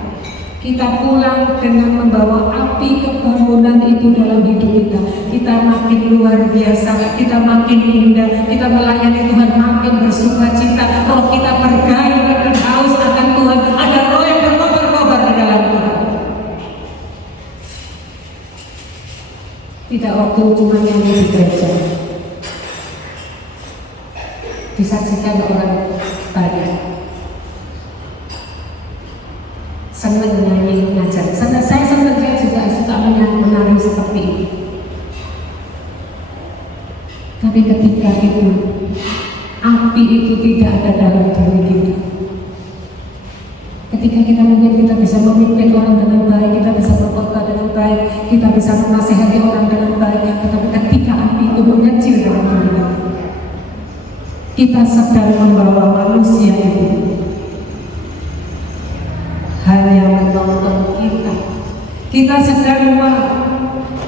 Kita pulang dengan membawa api kebangunan itu dalam hidup kita. Kita makin luar biasa, kita makin indah, kita melayani Tuhan makin bersuka cita. Roh kita bergairah dan haus akan Tuhan. Ada roh yang berkobar-kobar di dalam Tuhan. Tidak waktu cuma nyanyi di gereja, disaksikan orang banyak. Senang nyanyi ngajar. Saya senang, saya juga suka menari seperti ini. Tapi ketika itu api itu tidak ada dalam diri kita, ketika kita mungkin kita bisa memimpin orang dengan baik, kita bisa berkhotbah dengan baik, kita bisa menasihati orang dengan baik, tetapi ketika api itu mengecil dalam diri kita sedang membawa manusia itu hanya menonton kita. Kita sedang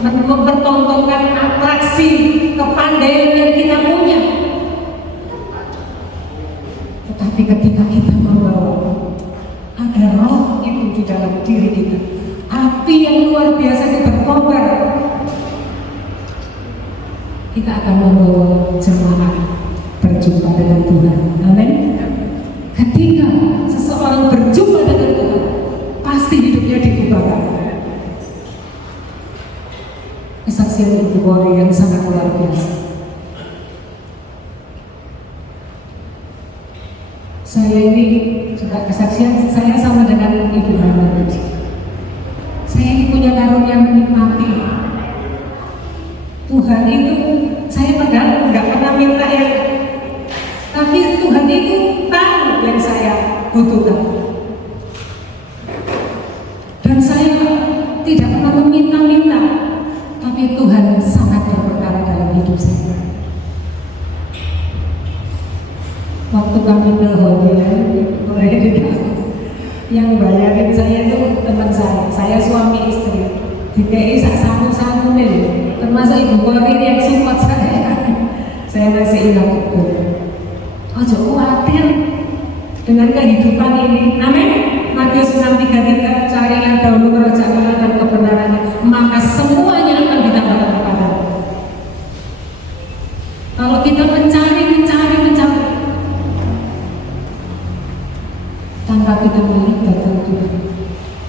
mempertontonkan atraksi kepandaian yang kita punya. Tetapi ketika kita membawa ada roh itu di dalam diri kita, api yang luar biasa itu berkobar, kita akan membawa jemaat berjumpa dengan Tuhan. Amin. Ketika seseorang berjumpa dengan Tuhan, pasti hidupnya diubahkan. Kesaksian Ibu Kori yang sangat luar biasa. Saya ini juga kesaksian saya sama dengan Ibu Hana. Saya ini punya karunia menikmati. Tuhan itu, saya padahal nggak pernah minta yang, tapi Tuhan itu tahu yang saya butuhkan. Dan saya tidak pernah meminta-minta, tapi Tuhan sangat berperkara dalam hidup saya. Waktu kami ke Holy yang bayarin saya itu teman saya suami istri. DKI sak sanu-sanu nih, termasuk Ibu Kori yang support saya masih ingat itu. Ojo khawatir dengan kehidupan ini. Amin. Matius 6:33, carilah dahulu kerajaan Allah dan kebenarannya, maka semuanya akan ditambahkan kepadamu. Kalau kita mencari tanpa kita melibatkan Tuhan,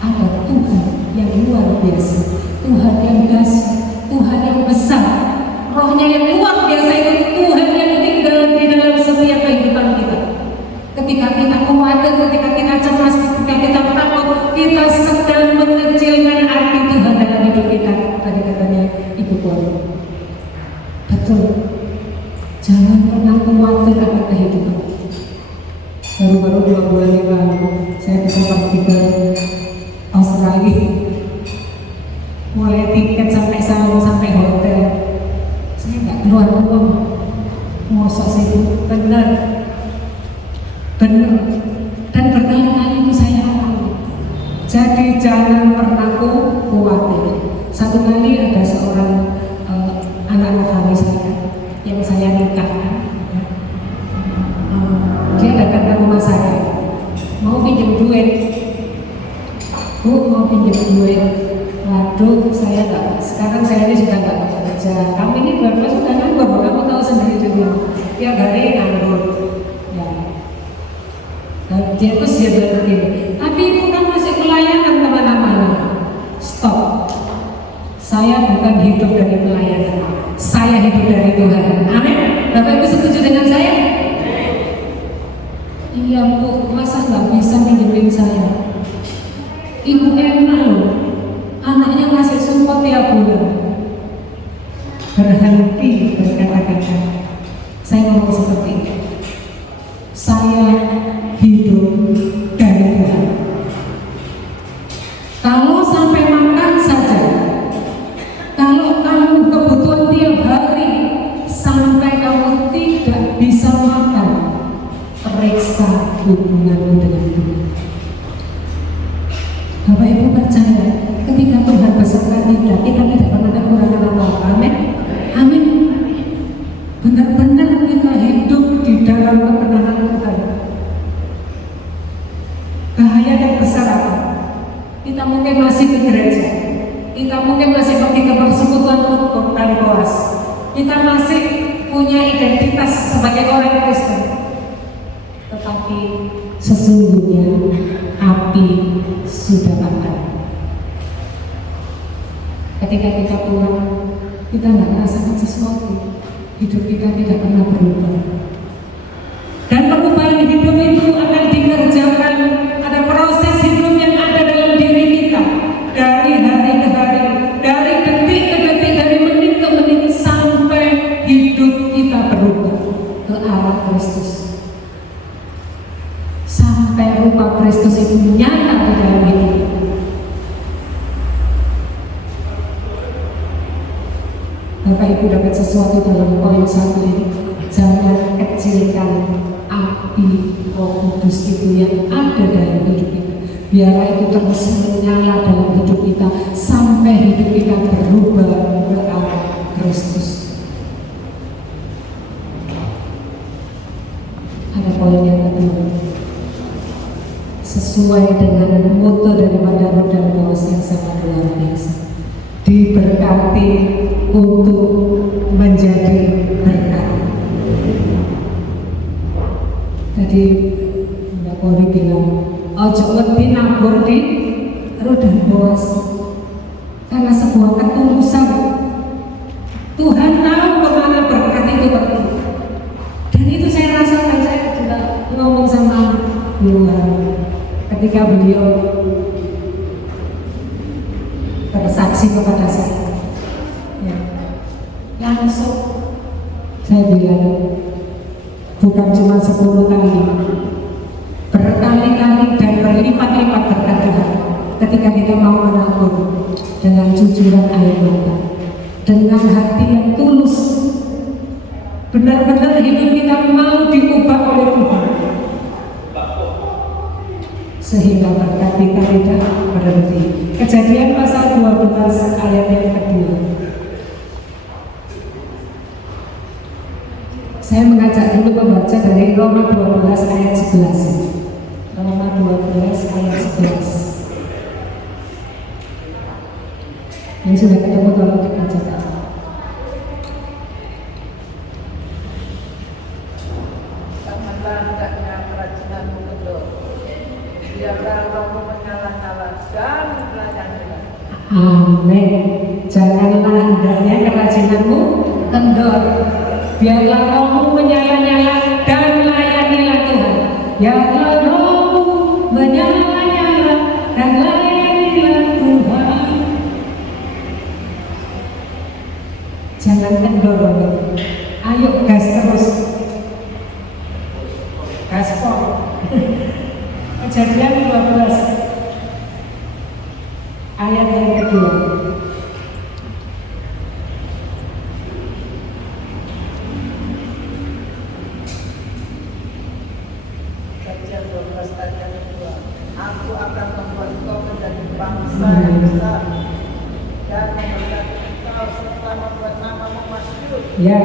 ada Tuhan yang luar biasa, Tuhan yang dahsyat, Tuhan yang besar, rohnya yang luar biasa itu, Tuhan yang tinggal di dalam setiap kehidupan kita. Ketika kita khawatir, ketika kita cemas, ketika kita takut, kita sedang mengecilkan arti Tuhan dalam hidup kita. Tadi katanya Ibu Kori, betul, jangan pernah khawatir akan kehidupan. Baru-baru 2 bulan yang lalu saya bisa pergi ke Australia, mulai tiket sampai sana sampai hotel, saya nggak keluar uang. Mosok sih benar, dan berkali-kali itu saya alami. Jadi jangan pernah khawatir. Satu kali ada seorang anak rohani saya yang saya nikahkan. Dia datang ke rumah saya, mau pinjam duit. Bu, mau pinjam duit. Waduh, saya nggak. Sekarang saya ini sudah nggak bekerja. Kamu ini berdua sudah nganggur, kamu tahu sendiri dulu. Tiap hari nganggur. Ya. Dan dia terus dia bilang begini, tapi ibu kan masih pelayanan kemana-mana. Stop. Saya bukan hidup dari pelayanan. Saya hidup dari Tuhan. Amin. Bapak Ibu setuju dengan saya? Iya Bu, masa nggak bisa minjemin saya? Ibu enak loh, anaknya ngasih support tiap bulan. Berhenti berkata-kata. Saya ngomong seperti itu. Saya hidup dari Tuhan. Kalau sampai makan saja, kalau kamu kebutuhan tiap hari sampai kamu tidak bisa makan, periksa dulu itu. Bapak Ibu percaya, ketika Tuhan beserta kita tidak pernah kekurangan apa-apa. Amin. Amin. Benar-benar kita hidup di dalam kebenaran Tuhan. Bahaya yang besar apa? Kita mungkin masih ke gereja, kita mungkin masih pergi ke persekutuan untuk dan kelas, kita masih punya identitas sebagai orang Kristen, tetapi sesungguhnya api sudah padam. Ketika kita pulang, kita tidak merasakan sesuatu, hidup kita tidak pernah berubah. Dan perubahan hidup itu akan dikerjakan, ada proses hidup yang ada dalam diri kita dari hari ke hari, dari detik ke detik, dari menit ke menit, sampai hidup kita berubah ke arah Kristus, sampai rupa Kristus itu nyata di dalam hidup kita. Bapak Ibu dapat sesuatu dalam poin 1 ini, jangan kecilkan api Roh Kudus itu yang ada dalam hidup kita. Biarlah itu terus menyala dalam hidup kita sampai hidup kita berubah ke arah Kristus. Ada poin yang kedua, sesuai dengan moto daripada Roh dan Bos yang sangat luar biasa, diberkati untuk menjadi berkat. Tadi Mbak Poli bilang, ojo wedi nabur di Roh dan Bos, karena sebuah ketulusan. Tuhan tahu kemana berkat itu pergi. Dan itu saya rasakan, saya juga ngomong sama Tuhan ketika beliau bersaksi kepada saya, ya, langsung saya bilang, bukan cuma 10 kali, berkali-kali dan berlipat-lipat berkat Tuhan ketika kita mau menabur dengan jujuran air mata, dengan hati yang tulus, benar-benar hidup kita mau diubah oleh Tuhan, sehingga berkat kita tidak berhenti. Kejadian pasal 12 ayat yang kedua. Saya mengajak dulu membaca dari Roma 12 ayat 11. Roma 12 ayat 11. Yang sudah ketemu tolong dibacakan. Janganlah hendaknya kerajinanmu kendor, biarlah rohmu menyala-nyala dan melayanilah. Amin. Janganlah hendaknya kerajinanmu kendor, biarlah rohmu menyala-nyala dan layanilah Tuhan. Biarlah rohmu menyala-nyala dan layanilah Tuhan. Jangan kendor, ayo gas terus, gaspol. Kejadian 12 ayat yang kedua. Kejadian 12 ayat yang kedua. Aku akan membuat kau menjadi bangsa yang besar dan memberkati kau serta membuat namamu masyhur, Ya,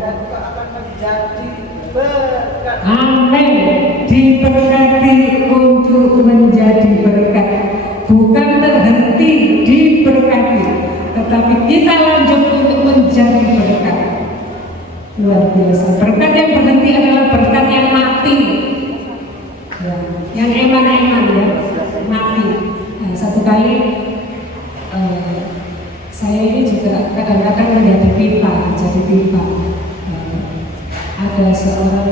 dan kau akan menjadi berkat. amin. Diberkati untuk menjadi berkat, bukan terhenti diberkati, tetapi kita lanjut untuk menjadi berkat. Luar biasa. Berkat yang berhenti adalah berkat yang mati, ya, yang eman-eman, ya, mati. Nah, satu kali saya ini juga kadang-kadang menjadi pipa, jadi pipa. Ada seorang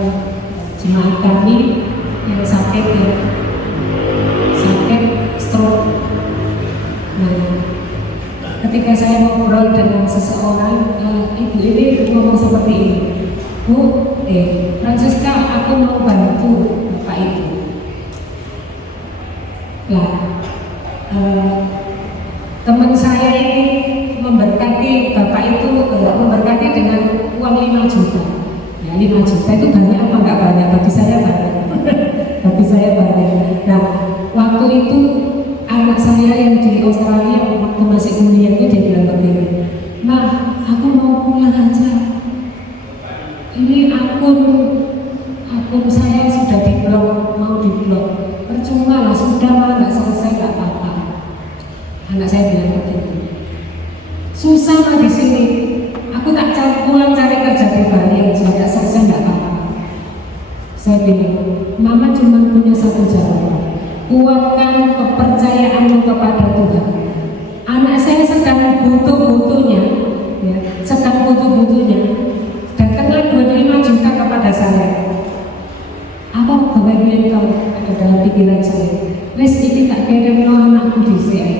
jemaat kami yang sakit, ya, sakit stroke. Nah, ketika saya ngobrol dengan seseorang, ibu ini ngomong seperti ini, Bu, Francesca, aku mau bantu Bapak itu. Lah, teman saya ini memberkati Bapak itu, memberkati dengan uang 5 juta. Ya, 5 juta itu banyak apa enggak banyak? Bagi saya banyak. Bagi saya banyak. percuma lah, sudah lah, nggak selesai nggak apa-apa. Anak saya bilang begitu. Susah mah di sini. Aku tak pulang cari kerja di Bali aja, nggak selesai nggak apa-apa. Saya bilang, Mama cuma punya satu jawaban. Kuatkan kepercayaanmu kepada Tuhan. Anak saya sedang butuh-butuhnya, ya, sedang butuh-butuhnya. Datanglah 25 juta kepada saya. Apa Bapak Ibu yang tahu ada dalam pikiran saya? Wes ini tak kirim no anakku di sini.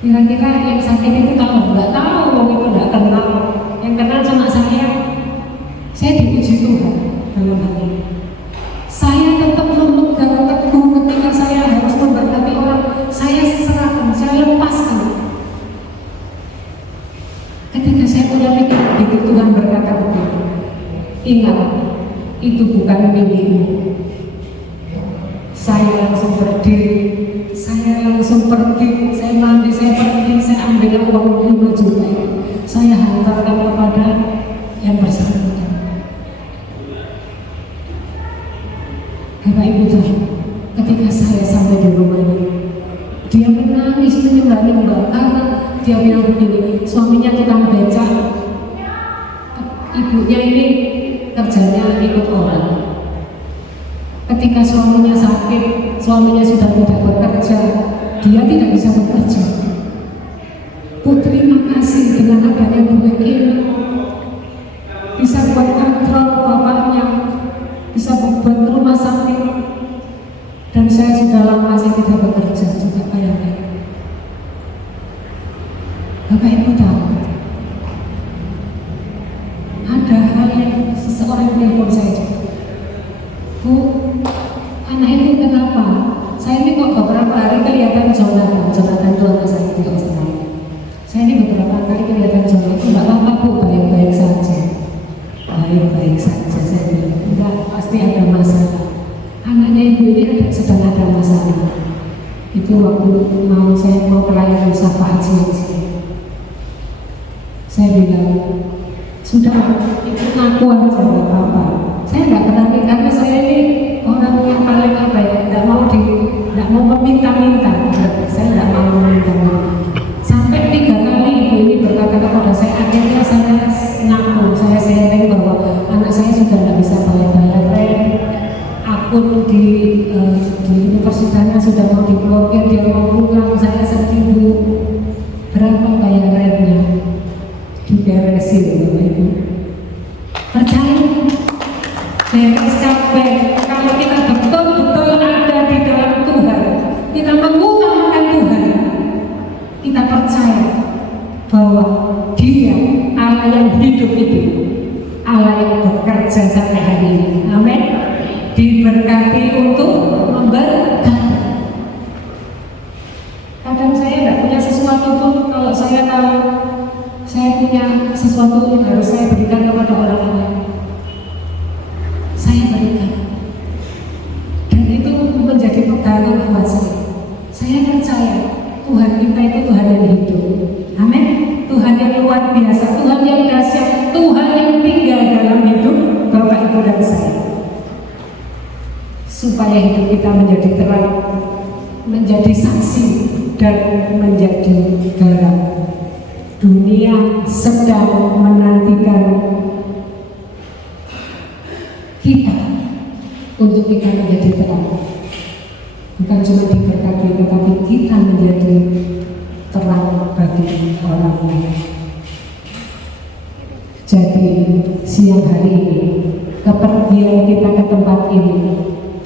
Kira-kira yang sakit itu tahu? Nggak tahu, wong itu nggak kenal. Yang kenal cuma saya. Saya dipuji Tuhan dalam hal ini. Saya tetap memegang teguh ketika saya harus memberkati orang. Saya serahkan, saya lepaskan. Ketika saya punya pikiran begitu, Tuhan berkata begitu. Ingat, itu bukan milikmu. Saya langsung berdiri, saya langsung pergi, saya mandi, saya pergi, saya ambil uang 5 juta itu. Saya hantarkan kepada yang bersangkutan. Bapak Ibu tuh, ketika saya sampai di rumahnya, dia menangis menyembah karena dia bilang begini, suaminya tukang becak, ibunya ini kerjanya ikut orang. Ketika suaminya sakit, suaminya sudah tidak bekerja, dia tidak bisa bekerja. Bu, terima kasih dengan adanya proyek ini bisa buat kontrol bapaknya, bisa buat rumah sakit, dan saya sudah lama saya tidak bekerja juga kayaknya. Bapak Ibu tahu, ada hal yang seseorang telepon saya, Bu, anak ini kenapa? Saya ini kok beberapa hari kelihatan Jonathan itu anak saya di Australia. Saya ini beberapa kali kelihatan Jonathan, itu nggak apa-apa Bu, baik-baik saja. Baik-baik saja, saya bilang, enggak, pasti ada masalah. Anaknya ibu ini sedang ada masalah. Itu waktu saya mau pelayanan syafaat siang. Saya bilang, sudah, itu ngaku aja, nggak apa-apa. Saya nggak pernah, karena saya ini orang yang paling apa ya, nggak mau meminta-minta. Saya nggak mau meminta-minta. Sampai 3 kali ibu ini berkata kepada saya, akhirnya saya ngaku, saya sharing bahwa anak saya sudah nggak bisa bayar rent, akun di universitasnya sudah mau diblokir, dia mau pulang, saya sedih Bu. Berapa bayar rentnya? Diberesin Bapak Ibu. Percaya? Beres kabeh. Kalau kita betul-betul ada di dalam Tuhan, kita mengutamakan Tuhan, kita percaya bahwa Dia Allah yang hidup itu, Allah yang bekerja sampai hari ini. Amin. Diberkati untuk memberkati. Kadang saya tidak punya sesuatu pun, kalau saya tahu saya punya sesuatu yang harus saya berikan kepada orang lain, saya berikan, dan itu menjadi pegangan buat saya. Saya percaya Tuhan kita itu Tuhan yang hidup. Amin. Tuhan yang luar biasa, Tuhan yang dahsyat, Tuhan yang tinggal dalam hidup Bapak Ibu dan saya, supaya hidup kita menjadi terang, menjadi saksi, dan menjadi garam. Dunia sedang menantikan kita untuk kita menjadi terang. Bukan cuma diberkati, tetapi kita menjadi terang bagi orang lain. Jadi siang hari ini, kepergian kita ke tempat ini,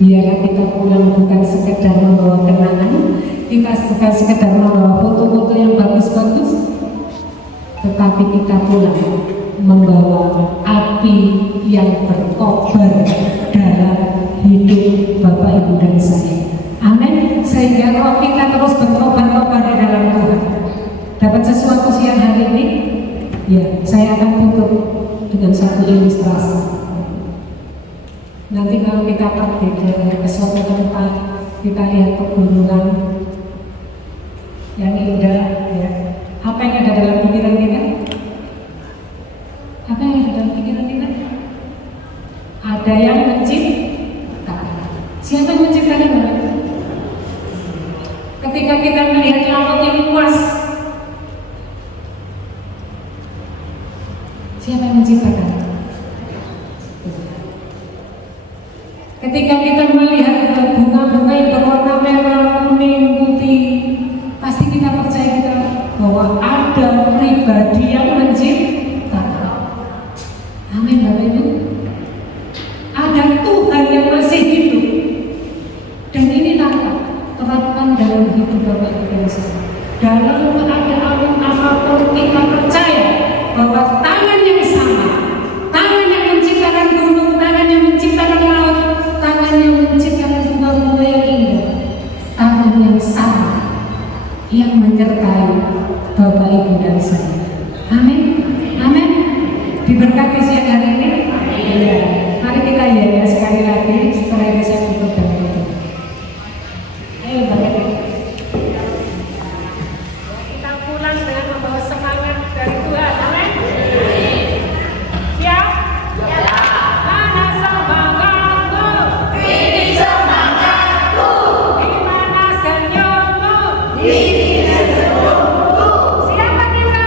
biarlah kita pulang bukan sekedar membawa kenangan, kita bukan sekedar membawa foto-foto yang bagus-bagus, tetapi kita pulang membawa api yang berkobar dalam hidup Bapak Ibu dan saya. Amin. Sehingga roh kita terus berkobar-kobar di dalam Tuhan. Dapat sesuatu siang hari ini? Ya, saya akan tutup dengan satu ilustrasi. Nanti kalau kita pergi ke suatu tempat, kita lihat pegunungan yang indah, ya. Apa yang ada dalam pikiran kita? Apa yang ada dalam pikiran kita? Ada yang menciptakan. Siapa Siapa yang menciptakan langit? Ketika kita melihat laut yang luas, siapa yang menciptakan? Ketika kita melihat bunga-bunga yang berwarna merah, kuning, putih, pasti kita percaya bahwa ada pribadi yang menciptakan. Amin, Bapak Ibu. Ada Tuhan yang masih hidup, dan inilah terapkan dalam hidup Bapak Ibu dan saya. Dalam keadaan apapun kita percaya bahwa tangan yang sama, tangan yang menciptakan gunung, tangan yang menciptakan laut, tangan yang menciptakan bunga-bunga yang indah, tangan yang sama yang menyertai Bapak Ibu dan saya. Amin, amin. Diberkati siang hari ini. Ya. Mari kita ya sekali lagi setelah ini saya tutup dengan itu. Ayo Bapak Ibu. Kita pulang dengan membawa semangat dari Tuhan. Amin. Siap? Ya. Mana semangatmu? Ini semangatku. Di mana senyummu? Ini senyumku. Siapa kita?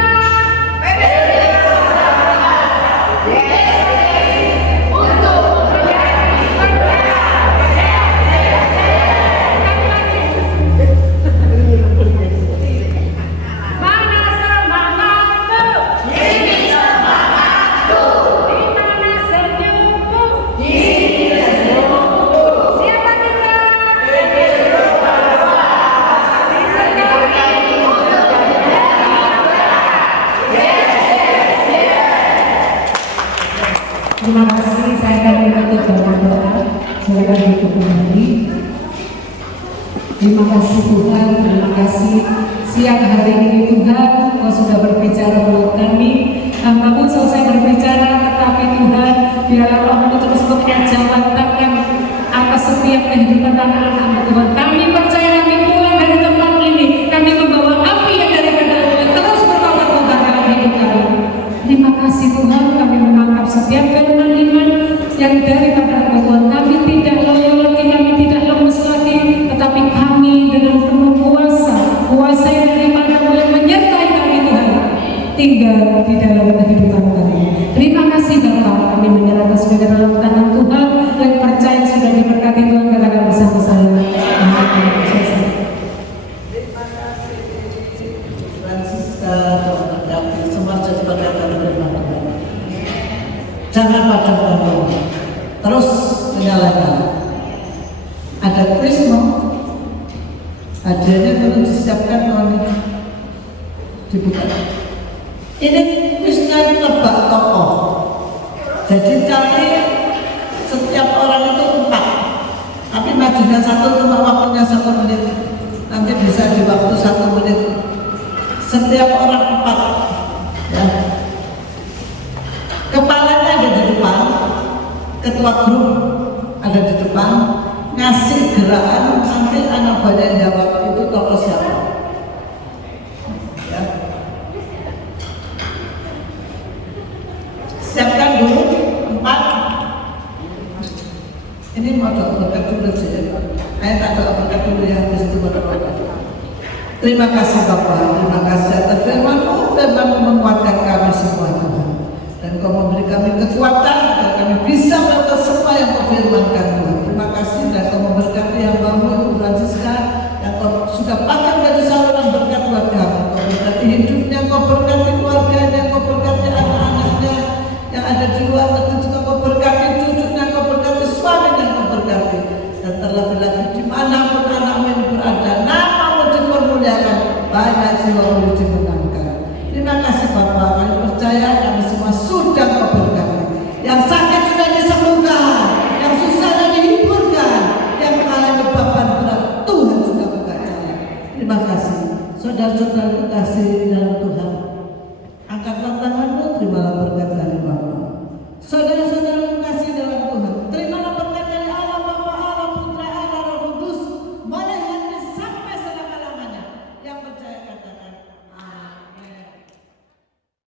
Mana semangatmu? Ini semangatku. Di mana senyummu? Ini senyumku. Siapa kita? Terima kasih, saya akan menutup dengan doa. Silakan duduk kembali. Terima kasih Tuhan, terima kasih siang hari ini Tuhan, Kau sudah berbicara buat kami. Hamba-Mu selesai berbicara, tetapi Tuhan, biarlah Roh-Mu terus mengajarkan atas setiap kehidupan anak-anak-Mu Tuhan. Kami percaya kami pulang dari tempat ini, kami membawa api yang daripada yang terus berkobar-kobar dalam hidup kami. Terima kasih Tuhan, kami menangkap setiap firman iman yang daripada Engkau Tuhan. Kami tidak loyo lagi, kami tidak lemes lagi, tetapi kami dengan penuh kuasa yang daripada-Mu yang menyertai kami Tuhan, tinggal di dalam kehidupan kami. Terima kasih Bapa, kami menyerahkan semuanya dalam tangan Tuhan dan percaya sudah diberkati Tuhan. Katakan bersama saya. Amin. Terima kasih Francisca, Dr. David, semua berkata firman Tuhan. Jangan padam, terus menyalakan. Ada krisma, hadiahnya perlu disiapkan oleh dibuka. Ini krisma ini lebak tokoh. Jadi cari setiap orang itu 4, tapi majunya 1 cuma waktunya 1 menit. Nanti bisa di waktu 1 menit. Setiap orang 4, ya. Kepalanya ada di depan, ketua grup ada di depan, ngasih gerakan, nanti anak banyak jawab itu tokoh siapa. Ya. Siapkan dulu 4. Ini mau doa berkat dulu saja. Saya tak doa berkat dulu ya, habis itu berdoa. Terima kasih Bapak, terima kasih atas firman-Mu. Firman-Mu menguatkan kami semua Tuhan. Dan Kau memberi kami kekuatan agar kami bisa melakukan semua yang Kau firmankan Tuhan. Terima kasih dan Kau memberkati hamba-Mu Ibu Francisca yang Kau sudah pakai menjadi saluran berkat buat kami. Kau berkati hidupnya, Kau berkati keluarganya, Kau berkati anak-anaknya yang ada di luar negeri juga, Kau berkati cucunya, Kau berkati suaminya, Kau berkati. Dan terlebih lagi dimanapun anak-Mu ini berada, nama-Mu dipermuliakan, banyak jiwa dimenangkan. Terima kasih Bapak, kami percaya kami semua sudah Kau berkati. Yang sakit sudah disembuhkan, yang susah sudah dihiburkan, yang mengalami beban berat Tuhan sudah memberkati. Terima kasih. Saudara-saudara kasih